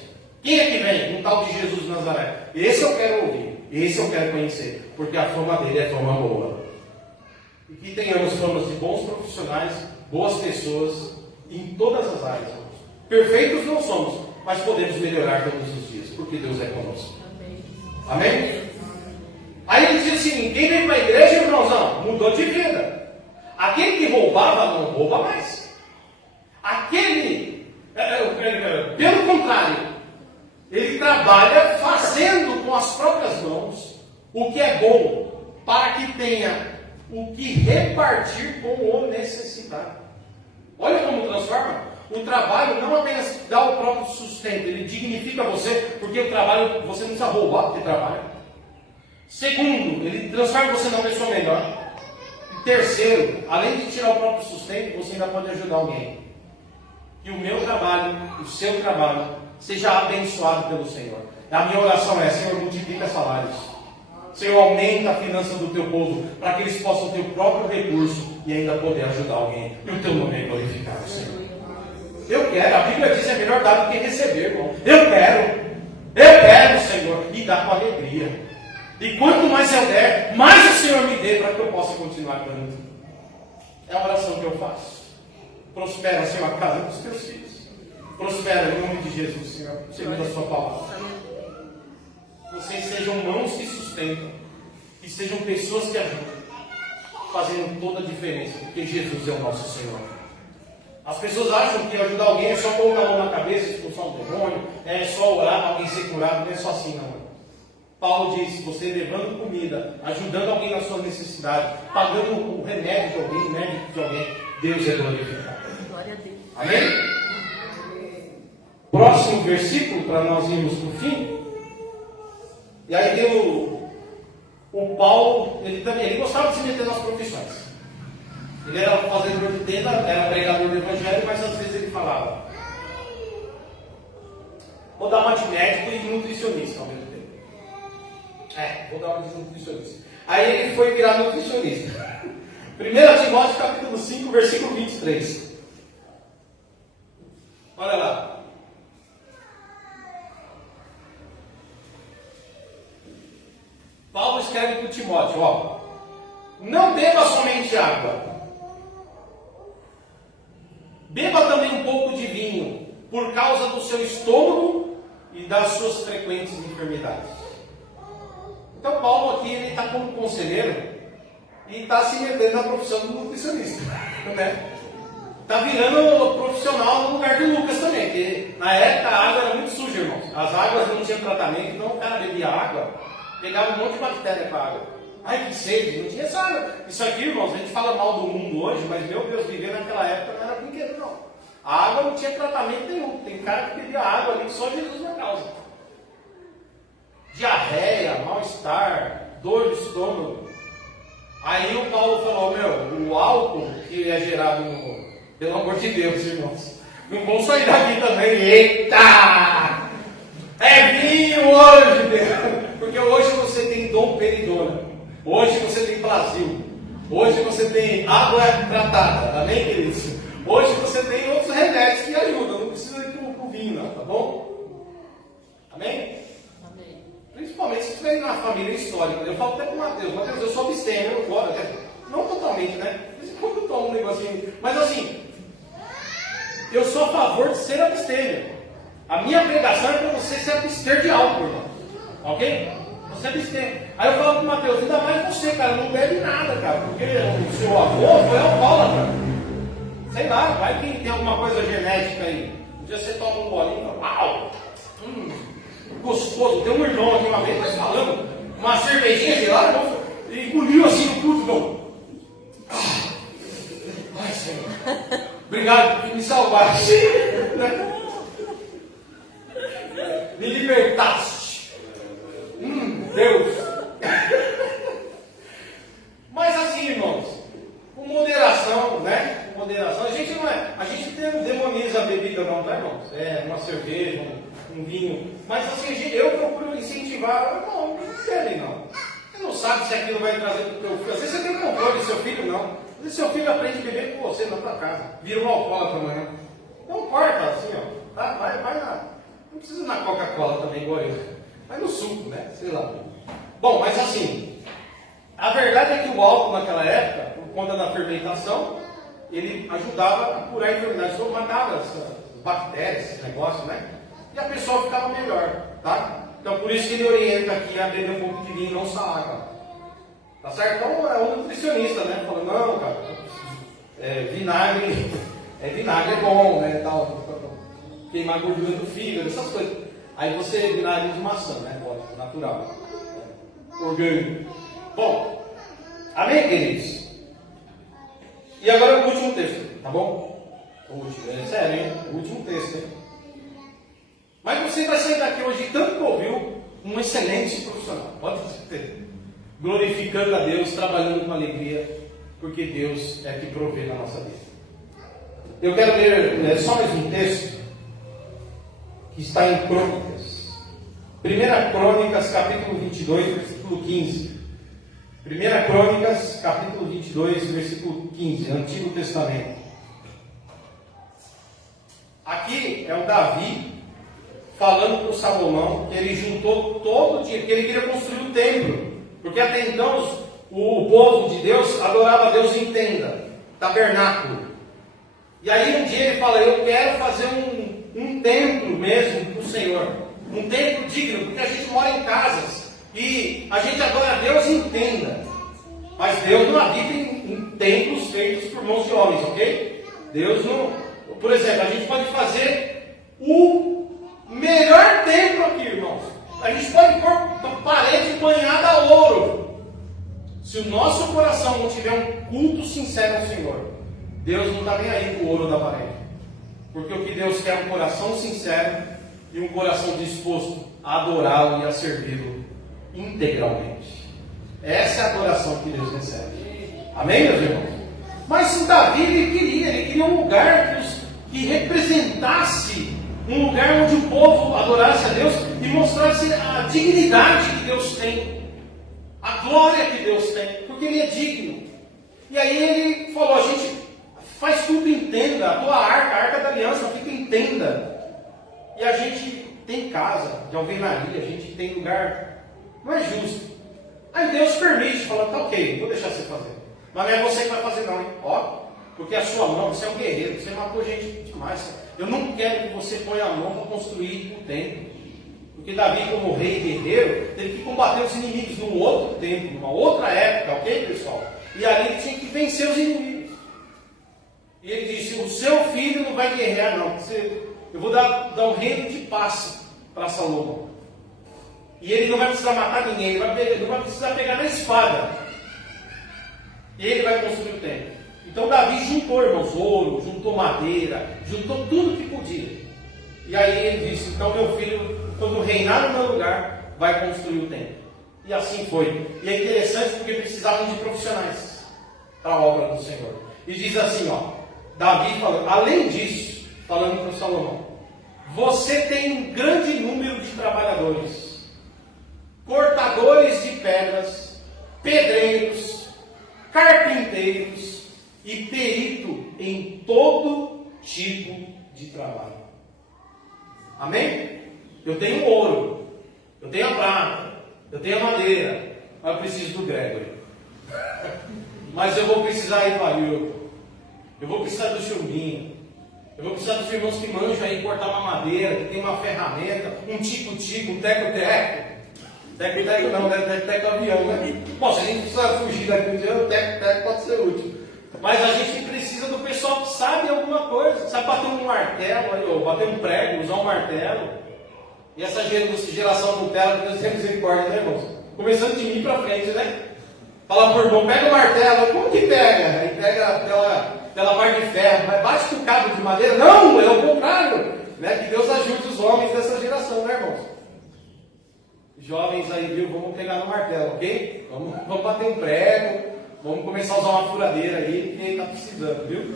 Quem é que vem? Um tal de Jesus de Nazaré. Esse eu quero ouvir, esse eu quero conhecer, porque a fama dele é fama boa. E que tenhamos famas de bons profissionais, boas pessoas, em todas as áreas. Perfeitos não somos, mas podemos melhorar todos os dias, porque Deus é conosco. Amém? Aí ele diz assim, quem vem para a igreja, irmãozão, mudou de vida. Aquele que roubava, não rouba mais. Pelo contrário, ele trabalha fazendo com as próprias mãos o que é bom, para que tenha o que repartir com o necessitado. Olha como transforma. O trabalho não apenas dá o próprio sustento, ele dignifica você, porque o trabalho, você não precisa roubar porque trabalha. Segundo, ele transforma você numa pessoa melhor. E terceiro, além de tirar o próprio sustento, você ainda pode ajudar alguém. Que o meu trabalho, o seu trabalho, seja abençoado pelo Senhor. A minha oração é, Senhor, multiplica salários. Senhor, aumenta a finança do teu povo, para que eles possam ter o próprio recurso e ainda poder ajudar alguém. E o teu nome é glorificado, Senhor. Eu quero, a Bíblia diz que é melhor dar do que receber, irmão. Eu quero, Senhor, e dar com alegria. E quanto mais eu der, mais o Senhor me dê para que eu possa continuar dando. É a oração que eu faço. Prospera, Senhor, a casa dos teus filhos. Prospera em nome de Jesus, Senhor, segundo a sua palavra. Vocês sejam mãos que sustentam, que sejam pessoas que ajudam, fazendo toda a diferença, porque Jesus é o nosso Senhor. As pessoas acham que ajudar alguém é só colocar a mão na cabeça, expulsar um demônio, é só orar para alguém ser curado, não é só assim, não. Paulo diz, você levando comida, ajudando alguém na sua necessidade, pagando o remédio de alguém, o médico de alguém, Deus é glorificado. Glória a Deus. Amém? Próximo versículo, para nós irmos para o fim. E aí o Paulo, ele gostava de se meter nas profissões. Ele era fazedor de tenda, era pregador do evangelho, mas às vezes ele falava, vou dar uma de médico e de nutricionista ao mesmo tempo. Vou dar uma de nutricionista. Aí ele foi virar nutricionista. 1 Timóteo capítulo 5, versículo 23. Olha lá. Paulo escreve para o Timóteo, ó, não beba somente água, beba também um pouco de vinho, por causa do seu estômago e das suas frequentes enfermidades. Então Paulo aqui, ele está como conselheiro e está se metendo na profissão do nutricionista, né? Está virando profissional no lugar de Lucas também, porque na época a água era muito suja, irmãos. As águas não tinham tratamento, então o cara bebia água, pegava um monte de bactéria com a água. Ai, que sede, não tinha essa água. Isso aqui, irmãos, a gente fala mal do mundo hoje, mas meu Deus, viver naquela época não era brinquedo, não. A água não tinha tratamento nenhum. Tem cara que bebia água ali, só Jesus na causa. Diarreia, mal-estar, dor de estômago. Aí o Paulo falou, o álcool que é gerado no... Pelo amor de Deus, irmãos. Não vão sair daqui também. Eita! É vinho hoje, Deus. Porque hoje você tem Dom Peridona. Hoje você tem Brasil. Hoje você tem água tratada. Amém, queridos? Hoje você tem outros remédios que ajudam. Não precisa ir para o vinho, não, tá bom? Amém? Amém. Principalmente se você vem numa família histórica. Eu falo até com o Mateus. Mateus, eu sou abstêmio, eu não gosto. Não totalmente, né? Quando eu tomo um negocinho. Mas assim, eu sou a favor de ser abstêmio. A minha pregação é para você se abster de álcool, irmão. Ok? Você abster. Aí eu falo para o Mateus, ainda mais você, cara, não bebe nada, cara. Porque o seu avô foi alcoólatra. Sei lá, vai que tem alguma coisa genética aí. Um dia você toma um bolinho e fala, uau, gostoso. Tem um irmão aqui uma vez, nós falando, uma cervejinha gelada, e engoliu assim no culto, irmão. Ai, Senhor. Obrigado por me salvar. Me libertaste. Deus. Mas assim, irmãos, com moderação, né? Com moderação. A gente não demoniza a bebida não, tá, irmãos? Uma cerveja, um vinho. Mas assim, eu procuro incentivar. Não bebem não. Você não sabe se aquilo vai trazer para o teu filho. Às vezes você tem controle do seu filho, não. Às vezes seu filho aprende a beber com você na tua casa. Vira um alcoólatra amanhã. Não corta assim, ó. Tá? Vai na. Não precisa ir na Coca-Cola também, igual eu. Vai no suco, né? Sei lá. Bom, mas assim, a verdade é que o álcool naquela época, por conta da fermentação, ele ajudava a curar enfermidades. Então matava as bactérias, esse negócio, né? E a pessoa ficava melhor, tá? Então por isso que ele orienta aqui a beber um pouco de vinho, não só água. Tá certo? Então é um nutricionista, né? Falando, não, cara, vinagre é bom, né? Tal, queimar gordura do fígado, essas coisas. Aí você vinagre de maçã, né? Pode, natural. Orgânico. Bom, amém, queridos? E agora o último texto, tá bom? O último, é sério, hein? O último texto, hein? Mas você vai sair daqui hoje, tanto que ouviu, um excelente profissional, pode ter. Glorificando a Deus, trabalhando com alegria, porque Deus é que provê na nossa vida. Eu quero ler só mais um texto, que está em Crônicas. 1 Crônicas, capítulo 22, versículo 15. 1 Crônicas, capítulo 22, versículo 15, Antigo Testamento. Aqui é o Davi falando para o Salomão que ele juntou todo o dinheiro, que ele queria construir um templo. Porque até então o povo de Deus adorava a Deus em tenda, tabernáculo. E aí um dia ele fala, eu quero fazer um templo mesmo para o Senhor. Um templo digno, porque a gente mora em casas. E a gente adora a Deus em tenda. Mas Deus não habita em templos feitos por mãos de homens, ok? Deus não... Por exemplo, a gente pode fazer o melhor templo aqui, irmãos. A gente pode pôr uma parede banhada a ouro. Se o nosso coração não tiver um culto sincero ao Senhor, Deus não está nem aí com o ouro da parede. Porque o que Deus quer é um coração sincero e um coração disposto a adorá-lo e a servi-lo integralmente. Essa é a adoração que Deus recebe. Amém, meus irmãos? Mas o Davi, ele queria um lugar que representasse um lugar onde o povo adorasse a Deus e mostrasse a dignidade que Deus tem, a glória que Deus tem, porque Ele é digno. E aí ele falou, a gente faz tudo em tenda, a tua arca, a arca da aliança fica em tenda. E a gente tem casa de alvenaria, a gente tem lugar, não é justo. Aí Deus permite, fala, tá ok, vou deixar você fazer. Mas não é você que vai fazer não, hein? Ó, porque a sua mão, você é um guerreiro, você matou gente demais. Eu não quero que você ponha a mão para construir um templo. Porque Davi, como rei guerreiro, teve que combater os inimigos num outro tempo, numa outra época, ok, pessoal? E ali ele tinha que vencer os inimigos. E ele disse, o seu filho não vai guerrear não, eu vou dar um reino de paz para Salomão. E ele não vai precisar matar ninguém, ele não vai precisar pegar na espada. E ele vai construir o templo. Então Davi juntou, irmãos, ouro, juntou madeira, juntou tudo que podia. E aí ele disse, então meu filho, quando reinar no meu lugar, vai construir o templo. E assim foi. E é interessante porque precisavam de profissionais para a obra do Senhor. E diz assim, ó, Davi falando, além disso, falando para Salomão, você tem um grande número de trabalhadores, cortadores de pedras, pedreiros, carpinteiros e perito em todo tipo de trabalho. Amém? Eu tenho ouro, eu tenho a prata, eu tenho a madeira, mas eu preciso do Gregory. Mas eu vou precisar ir para o Hilton, eu vou precisar do Chumbinho, eu vou precisar dos irmãos que manjam aí cortar uma madeira, que tem uma ferramenta, um tico-tico, um teco-teco. Teco-teco não, né? Teco-teco avião, né? Bom, se a gente precisar fugir daqui um dia, o teco-teco pode ser útil. Mas a gente precisa do pessoal que sabe alguma coisa, sabe bater um martelo, ou bater um prego, usar um martelo. E essa geração Nutella, que Deus tem misericórdia, né, irmãos? Começando de mim para frente, né? Fala por irmão, pega o martelo. Como que pega? Aí pega pela parte de ferro, mas bate com cabo de madeira. Não, é o contrário. Né? Que Deus ajude os homens dessa geração, né, irmãos? Jovens aí, viu? Vamos pegar no martelo, ok? Vamos bater um prego. Vamos começar a usar uma furadeira aí, que está precisando, viu?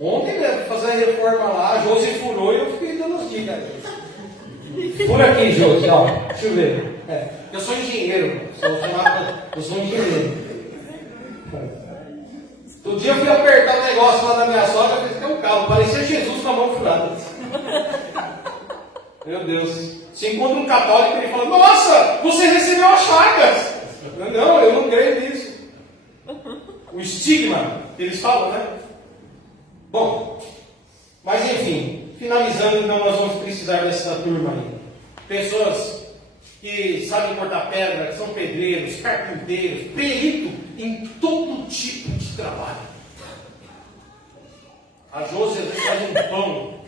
Ontem, né, fazer a reforma lá, a Josi furou e eu fiquei dando os dicas. Fura aqui, Josi, ó. Deixa eu ver. Eu sou engenheiro, eu sou engenheiro. Outro dia eu fui apertar o negócio lá da minha sogra, eu fiz que é um calo, parecia Jesus com a mão furada. Meu Deus. Você encontra um católico e ele fala: nossa, você recebeu as chagas. Não, eu não creio nisso. O estigma que eles falam, né? Bom, mas enfim, finalizando, então nós vamos precisar dessa turma aí. Pessoas que sabem cortar pedra, que são pedreiros, carpinteiros, perito em todo tipo de trabalho. A Josi às vezes faz um pão.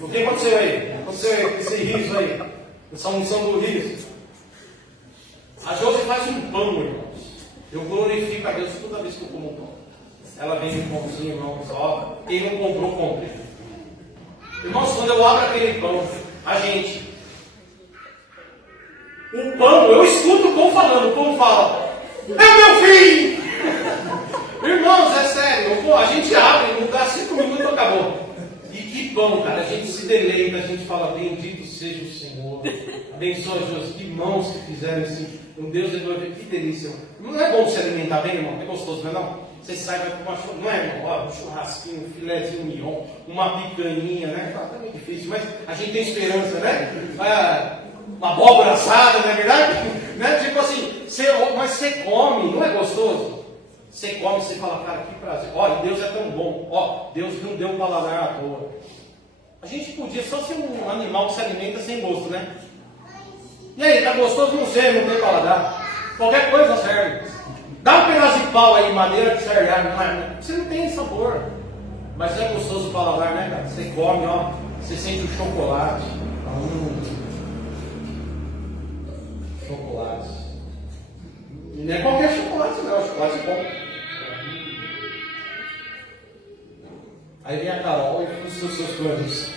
O que aconteceu aí? Aconteceu aí com esse riso aí? Essa unção do riso. A Josi faz um pão, irmãos. Eu glorifico a Deus toda vez que eu como um pão. Ela vem um pãozinho, irmãos, ó. Quem não comprou, compre. Irmãos, quando eu abro aquele pão, a gente... O pão, eu escuto o pão falando, o pão fala: é meu filho! Irmãos, é sério, pô, a gente abre, não dá 5 minutos e acabou. E que pão, cara, a gente se deleita, a gente fala: bendito seja o Senhor, abençoa Jesus, que mãos que fizeram assim, um Deus de glória, que delícia. Não é bom se alimentar bem, irmão? É gostoso, não é não? Você sai vai com uma churrasquinha, não é, irmão? Ó, um churrasquinho, um filézinho mignon, uma picanha, né? Tá meio difícil, mas a gente tem esperança, né? Uma abóbora assada, não é verdade? Né? Tipo assim, mas você come, não é gostoso? Você come, você fala: cara, que prazer. Ó, e Deus é tão bom. Ó, Deus não deu um paladar à toa. A gente podia só ser um animal que se alimenta sem gosto, né? E aí, tá gostoso? Não sei, não tem paladar. Qualquer coisa serve. Dá um pedaço de pau aí, madeira que serve. Você não tem sabor. Mas é gostoso o paladar, né, cara? Você come, ó, você sente o chocolate. Chocolate. E não é qualquer chocolate, não. Chocolate bom. Aí vem a Carol e frustra os seus planos.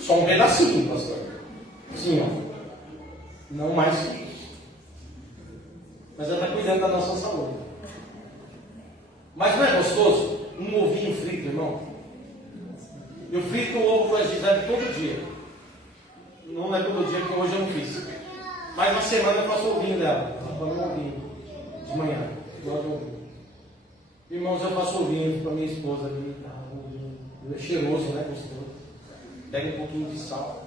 Só um pedacinho, pastor. Sim, ó. Não mais que isso. Mas ela está cuidando da nossa saúde. Mas não é gostoso? Um ovinho frito, irmão. Eu frito o ovo com a Gisele todo dia. Não é todo dia, porque hoje eu não fiz. Mas na semana eu faço o ovinho dela. Ela come um ovinho. De manhã. Gosto de ovinho. Irmãos, eu faço ovinho para minha esposa. É cheiroso, né? Gostoso. Pega um pouquinho de sal.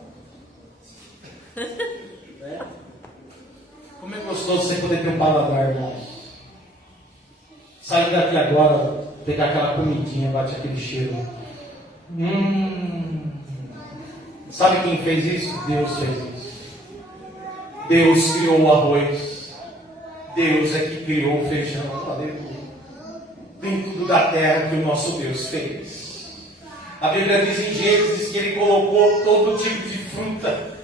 Né? Como é gostoso você poder ter um paladar, irmãos. Sair daqui agora, pegar aquela comidinha, bate aquele cheiro. Sabe quem fez isso? Deus fez isso. Deus criou o arroz. Deus é que criou o feijão. Aleluia. Tem tudo da terra que o nosso Deus fez. A Bíblia diz em Gênesis que Ele colocou todo tipo de fruta.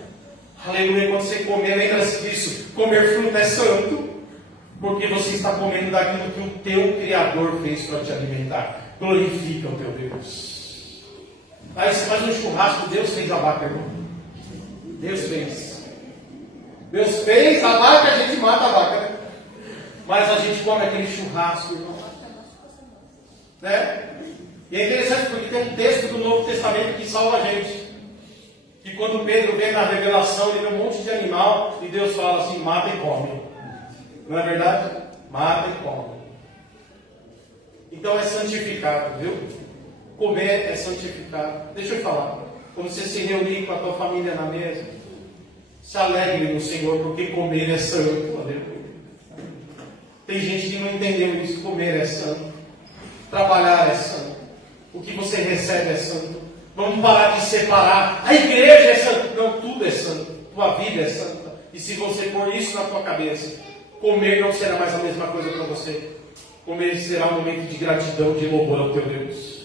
Aleluia. Quando você comer, lembra-se disso. Comer fruta é santo, porque você está comendo daquilo que o teu Criador fez para te alimentar. Glorifica o teu Deus. Aí você faz um churrasco, Deus fez a vaca, irmão. Deus fez. Deus fez a vaca, a gente mata a vaca, né? Mas a gente come aquele churrasco, irmão. Né? E é interessante porque tem um texto do Novo Testamento que salva a gente. Que quando Pedro vem na revelação, ele vê um monte de animal e Deus fala assim: mata e come. Não é verdade? Mata e come. Então é santificado, viu? Comer é santificado. Deixa eu falar. Quando você se reunir com a tua família na mesa, se alegre no Senhor, porque comer é santo. Aleluia. Tem gente que não entendeu isso. Comer é santo. Trabalhar é santo. O que você recebe é santo. Vamos parar de separar. A igreja é santa. Não, tudo é santo. Tua vida é santa. E se você pôr isso na tua cabeça, comer não será mais a mesma coisa para você. como ele será um momento de gratidão, de louvor ao teu Deus.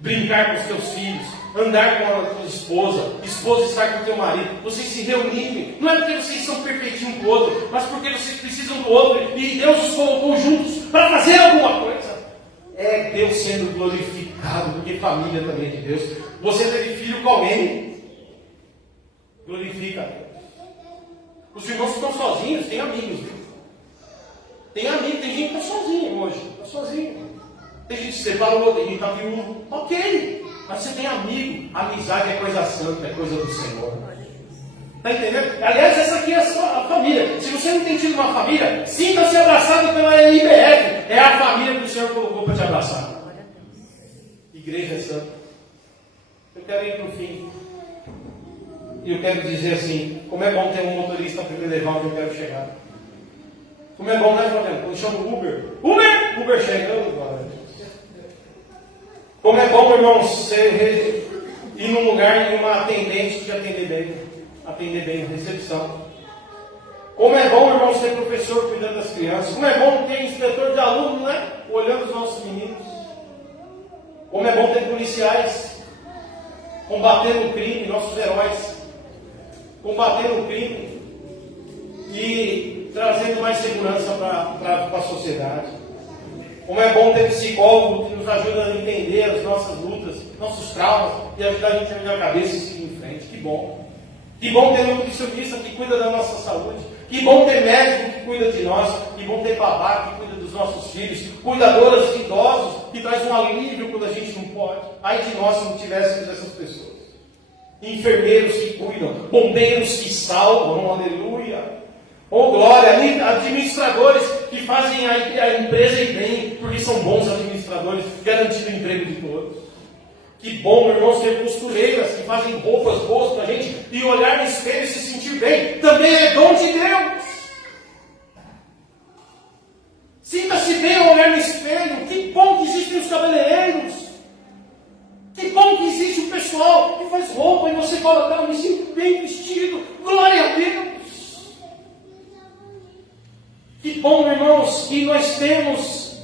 Brincar com os teus filhos, andar com a tua esposa, esposa estar com o teu marido, vocês se reunirem, não é porque vocês são perfeitinhos com o outro, mas porque vocês precisam do outro, e Deus os colocou juntos para fazer alguma coisa. É Deus sendo glorificado, porque família também é de Deus. Você teve filho com alguém, glorifica a Deus. Os irmãos que estão sozinhos, têm amigos, viu? Tem amigo, tem gente que está sozinho hoje, está sozinho. Tem gente que se separou, tem gente que está viúvo. Ok, mas você tem amigo. Amizade é coisa santa, é coisa do Senhor. Está entendendo? Aliás, essa aqui é a família. Se você não tem tido uma família, sinta-se abraçado pela IBF. É a família que o Senhor colocou para te abraçar. Igreja santa. Eu quero ir para o fim. E eu quero dizer assim, como é bom ter um motorista para me levar onde eu quero chegar. Como é bom, né, Flamengo? Quando chama o Uber. Uber chegando, Flamengo. Como é bom, irmão, você ir num lugar e uma atendente te atender bem, recepção. Como é bom, irmão, ser professor cuidando das crianças. Como é bom ter inspetor de aluno, né? Olhando os nossos meninos. Como é bom ter policiais combatendo o crime, nossos heróis. Combatendo o crime e trazendo mais segurança para a sociedade. Como é bom ter psicólogo que nos ajuda a entender as nossas lutas, nossos traumas e ajudar a gente a abrir a cabeça e seguir em frente. Que bom. Que bom ter nutricionista que cuida da nossa saúde. Que bom ter médico que cuida de nós. Que bom ter babá que cuida dos nossos filhos. Cuidadoras de idosos que traz um alívio quando a gente não pode. Ai de nós se não tivéssemos essas pessoas. Enfermeiros que cuidam. Bombeiros que salvam. Aleluia. Oh glória, administradores que fazem a empresa ir bem, porque são bons administradores, garantindo o emprego de todos. Que bom, irmãos, ter costureiras que fazem roupas boas para a gente e olhar no espelho e se sentir bem, também é dom de Deus. Sinta-se bem ao olhar no espelho. Que bom que existem os cabeleireiros. Que bom que existe o pessoal que faz roupa e você fala, cara, eu me sinto bem vestido. Glória a Deus. Que bom, irmãos, que nós temos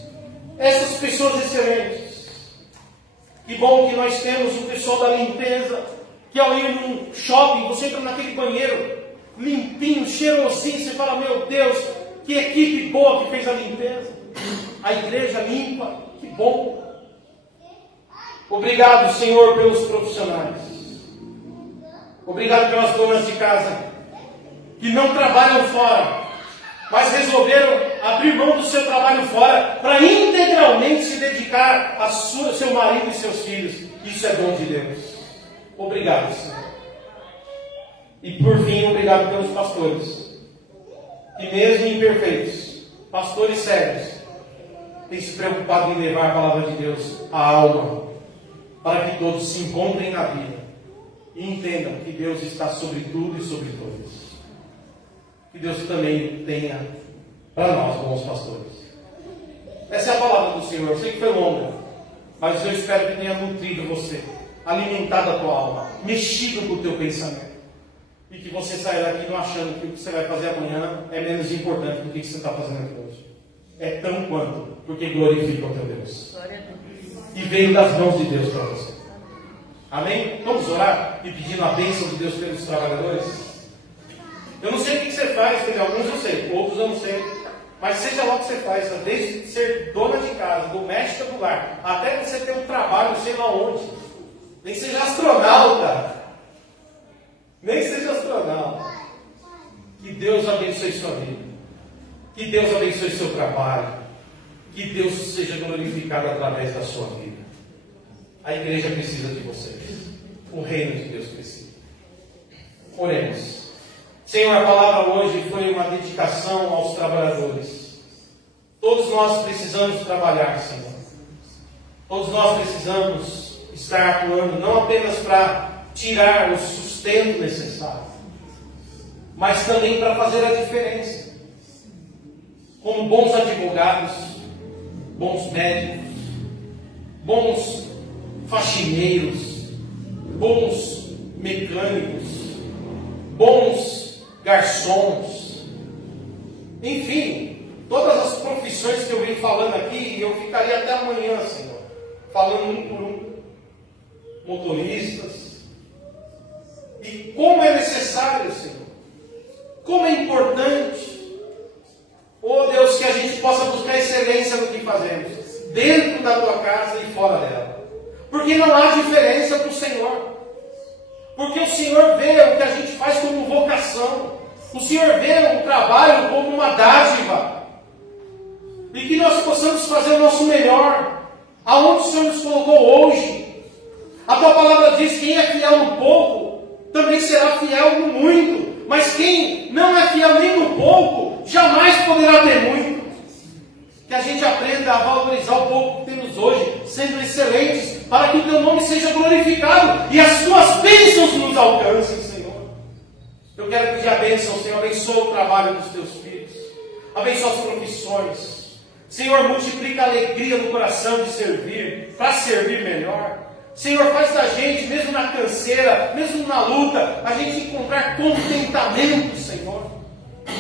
essas pessoas excelentes. Que bom que nós temos o pessoal da limpeza, que ao ir num shopping, você entra naquele banheiro limpinho, cheirosinho, você fala, meu Deus, que equipe boa que fez a limpeza. A igreja limpa, que bom. Obrigado, Senhor, pelos profissionais. Obrigado pelas donas de casa, que não trabalham fora, mas resolveram abrir mão do seu trabalho fora para integralmente se dedicar a seu marido e seus filhos. Isso é dom de Deus. Obrigado, Senhor. E por fim, obrigado pelos pastores, que mesmo imperfeitos, pastores sérios, têm se preocupado em levar a palavra de Deus à alma, para que todos se encontrem na vida e entendam que Deus está sobre tudo e sobre todos. Que Deus também tenha para nós bons pastores. Essa é a palavra do Senhor. Eu sei que foi longa, mas eu espero que tenha nutrido você, alimentado a tua alma, mexido com o teu pensamento, e que você saia daqui não achando que o que você vai fazer amanhã é menos importante do que você está fazendo aqui hoje. É tão quanto, porque glorifica o teu Deus. E veio das mãos de Deus para você. Amém? Vamos orar e pedindo a bênção de Deus pelos trabalhadores? Eu não sei o que você faz, quer dizer, alguns eu sei, outros eu não sei. Mas seja lá o que você faz, desde ser dona de casa, doméstica do lar, até você ter um trabalho, não sei lá onde. Nem seja astronauta. Nem seja astronauta. Que Deus abençoe sua vida. Que Deus abençoe seu trabalho. Que Deus seja glorificado através da sua vida. A igreja precisa de vocês. O reino de Deus precisa. Oremos. Senhor, a palavra hoje foi uma dedicação aos trabalhadores. Todos nós precisamos trabalhar, Senhor. Todos nós precisamos estar atuando, não apenas para tirar o sustento necessário, mas também para fazer a diferença. Como bons advogados, bons médicos, bons faxineiros, bons mecânicos, bons garçons, enfim, todas as profissões que eu venho falando aqui, eu ficaria até amanhã, Senhor, falando um por um. Motoristas. E como é necessário, Senhor. Como é importante. Oh Deus, que a gente possa buscar excelência no que fazemos. Dentro da tua casa e fora dela. Porque não há diferença para o Senhor. Porque o Senhor vê o que a gente faz como vocação. O Senhor vê o trabalho como uma dádiva. E que nós possamos fazer o nosso melhor. Aonde o Senhor nos colocou hoje. A tua palavra diz: quem é fiel no pouco, também será fiel no muito. Mas quem não é fiel nem no pouco, jamais poderá ter muito. Que a gente aprenda a valorizar o pouco que temos hoje, sendo excelentes, para que o teu nome seja glorificado e as tuas bênçãos nos alcancem, Senhor. Eu quero pedir a bênção, Senhor. Abençoa o trabalho dos teus filhos. Abençoa as profissões. Senhor, multiplica a alegria no coração de servir, para servir melhor. Senhor, faz da gente, mesmo na canseira, mesmo na luta, a gente encontrar contentamento, Senhor.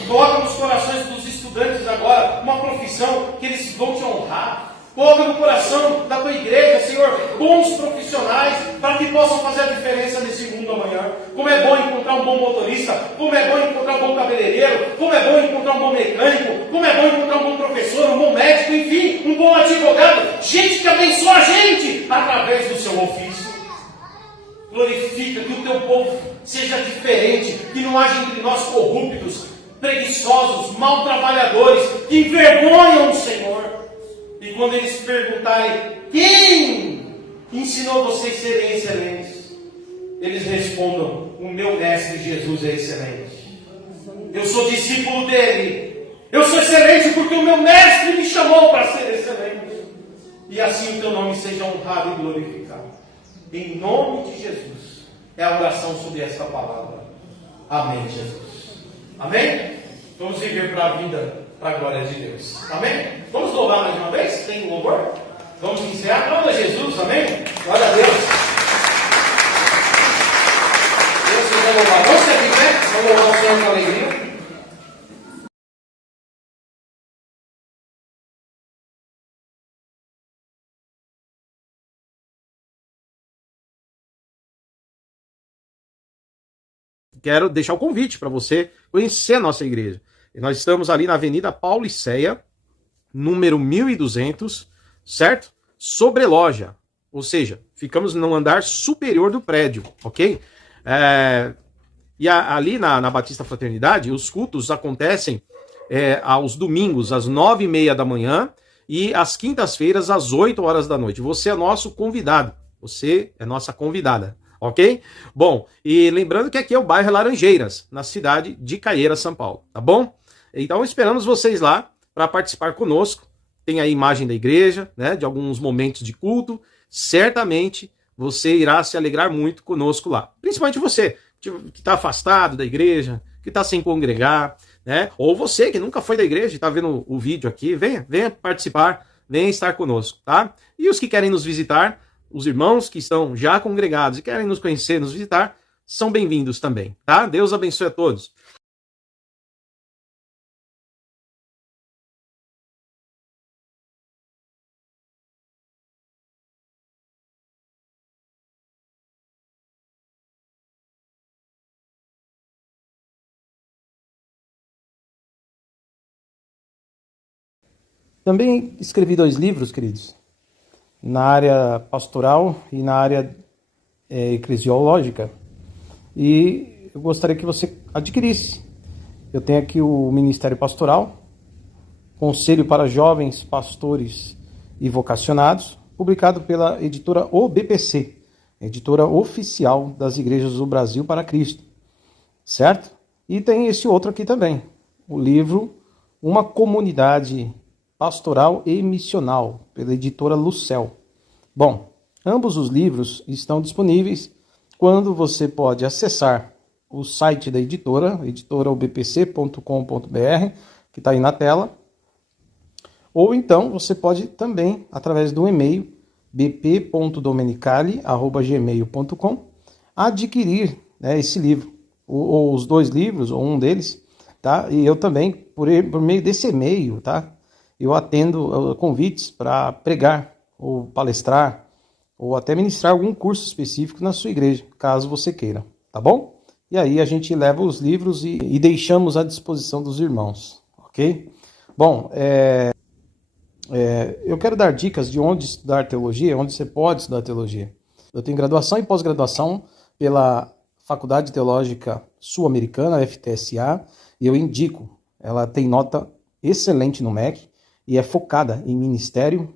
Coloca nos corações dos estudantes agora uma profissão que eles vão te honrar. Coloca no coração da tua igreja, Senhor, bons profissionais, para que possam fazer a diferença nesse mundo amanhã. Como é bom encontrar um bom motorista, como é bom encontrar um bom cabeleireiro, como é bom encontrar um bom mecânico, como é bom encontrar um bom professor, um bom médico, enfim, um bom advogado, gente que abençoa a gente através do seu ofício. Glorifica, que o teu povo seja diferente, que não haja entre nós corruptos, preguiçosos, mal trabalhadores, que envergonham o Senhor. E quando eles perguntarem: quem ensinou vocês a serem excelentes? Eles respondam: o meu mestre Jesus é excelente. Eu sou discípulo dele. Eu sou excelente porque o meu mestre me chamou para ser excelente. E assim o teu nome seja honrado e glorificado. Em nome de Jesus. É a oração sobre esta palavra. Amém, Jesus. Amém? Vamos viver para a vida, para a glória de Deus. Amém? Vamos louvar mais uma vez? Tem louvor? Vamos encerrar. Glória a Jesus. Amém? Glória a Deus. Deus seja louvado. Vamos ser de pé? Vamos louvar o Senhor com alegria. Quero deixar o convite para você conhecer a nossa igreja. Nós estamos ali na Avenida Pauliceia, número 1200, certo? Sobreloja, ou seja, ficamos no andar superior do prédio, ok? Ali na Batista Fraternidade, os cultos acontecem aos domingos, às 9h30 da manhã e às quintas-feiras, às 8 horas da noite. Você é nosso convidado, você é nossa convidada. Ok? Bom, e lembrando que aqui é o bairro Laranjeiras, na cidade de Caieiras, São Paulo, tá bom? Então esperamos vocês lá para participar conosco. Tem a imagem da igreja, né, de alguns momentos de culto. Certamente você irá se alegrar muito conosco lá. Principalmente você, que está afastado da igreja, que está sem congregar, né? Ou você que nunca foi da igreja e está vendo o vídeo aqui, venha participar, venha estar conosco, tá? E os que querem nos visitar, os irmãos que estão já congregados e querem nos conhecer, nos visitar, são bem-vindos também, tá? Deus abençoe a todos. Também escrevi 2 livros, queridos, na área pastoral e na área eclesiológica. E eu gostaria que você adquirisse. Eu tenho aqui o Ministério Pastoral, Conselho para Jovens Pastores e Vocacionados, publicado pela editora OBPC, editora oficial das Igrejas do Brasil para Cristo. Certo? E tem esse outro aqui também, o livro Uma Comunidade Pastoral e Missional, pela editora Lucel. Bom, ambos os livros estão disponíveis quando você pode acessar o site da editora, editoraobpc.com.br, que está aí na tela, ou então você pode também, através do e-mail bp.domenicali@gmail.com, adquirir esse livro, ou os 2 livros, ou um deles, tá? E eu também, por meio desse e-mail, tá? Eu atendo convites para pregar, ou palestrar, ou até ministrar algum curso específico na sua igreja, caso você queira, tá bom? E aí a gente leva os livros e deixamos à disposição dos irmãos, ok? Bom, eu quero dar dicas de onde estudar teologia, onde você pode estudar teologia. Eu tenho graduação e pós-graduação pela Faculdade Teológica Sul-Americana, FTSA, e eu indico. Ela tem nota excelente no MEC e é focada em ministério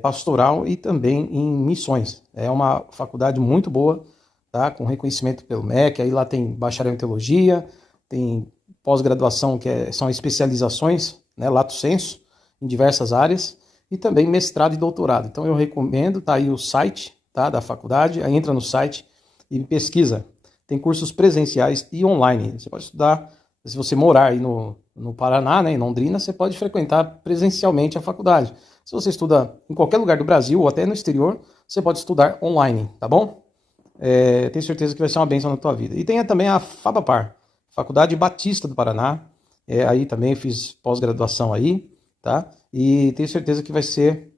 pastoral e também em missões. É uma faculdade muito boa, tá? Com reconhecimento pelo MEC. Aí lá tem bacharel em teologia, tem pós-graduação são especializações, né, lato sensu, em diversas áreas, e também mestrado e doutorado. Então eu recomendo, tá aí o site, tá, da faculdade, aí entra no site e pesquisa. Tem cursos presenciais e online. Você pode estudar, se você morar aí no Paraná, né, em Londrina, você pode frequentar presencialmente a faculdade. Se você estuda em qualquer lugar do Brasil ou até no exterior, você pode estudar online, tá bom? Tenho certeza que vai ser uma bênção na tua vida. E tem também a FABAPAR, Faculdade Batista do Paraná. Aí também fiz pós-graduação aí, tá? E tenho certeza que vai ser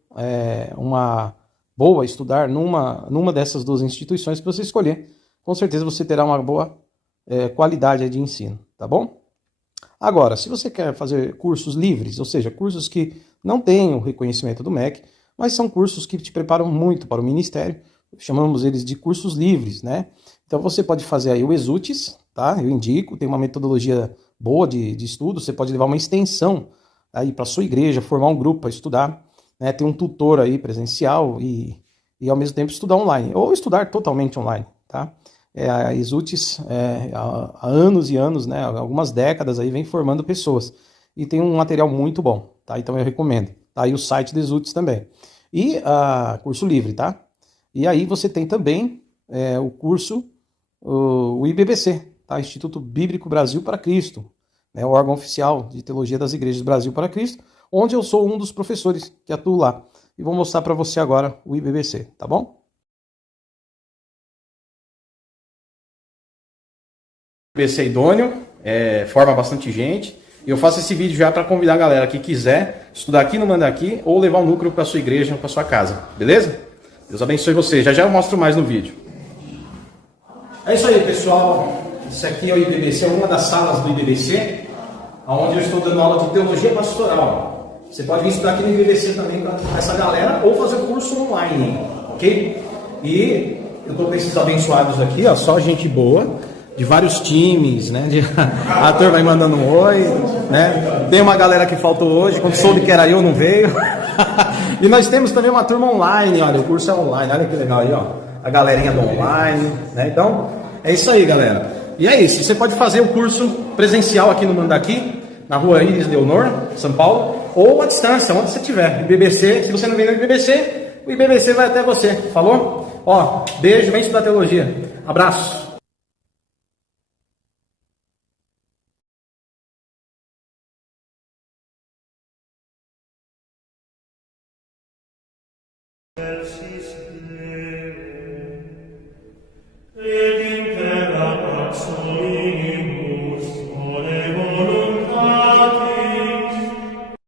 uma boa estudar numa dessas duas instituições que você escolher. Com certeza você terá uma boa qualidade de ensino, tá bom? Agora, se você quer fazer cursos livres, ou seja, cursos que não têm o reconhecimento do MEC, mas são cursos que te preparam muito para o ministério, chamamos eles de cursos livres, né? Então você pode fazer aí o Exutis, tá? Eu indico, tem uma metodologia boa de estudo, você pode levar uma extensão aí para sua igreja, formar um grupo para estudar, né? Tem um tutor aí presencial e ao mesmo tempo estudar online, ou estudar totalmente online, tá? A Exutis, há anos e anos, né, algumas décadas aí, vem formando pessoas. E tem um material muito bom, tá? Então eu recomendo. Tá aí o site da Exutis também. E curso livre, tá? E aí você tem também o curso, o IBBC, tá? Instituto Bíblico Brasil para Cristo, né, o órgão oficial de teologia das igrejas Brasil para Cristo, onde eu sou um dos professores que atuo lá. E vou mostrar para você agora o IBBC, tá bom? IBBC idôneo, forma bastante gente. E eu faço esse vídeo já para convidar a galera que quiser estudar aqui no Mandaki ou levar um núcleo para sua igreja, para sua casa, beleza? Deus abençoe você. Já eu mostro mais no vídeo. É isso aí, pessoal. Isso aqui é o IBBC, uma das salas do IBBC, onde eu estou dando aula de teologia pastoral. Você pode vir estudar aqui no IBBC também com essa galera ou fazer o curso online, ok? E eu estou com esses abençoados aqui, ó, só gente boa, de vários times, né? A turma vai mandando um oi, né? Tem uma galera que faltou hoje, quando soube que era eu, não veio. E nós temos também uma turma online, olha, o curso é online, olha que legal aí, ó. A galerinha do online, né? Então, é isso aí, galera. E é isso, você pode fazer o curso presencial aqui no Mandaki, na rua Iris Leonor, São Paulo, ou à distância, onde você estiver. IBBC, se você não vem no IBBC, o IBBC vai até você, falou? Ó, beijo, vem estudar teologia. Abraço. Exercis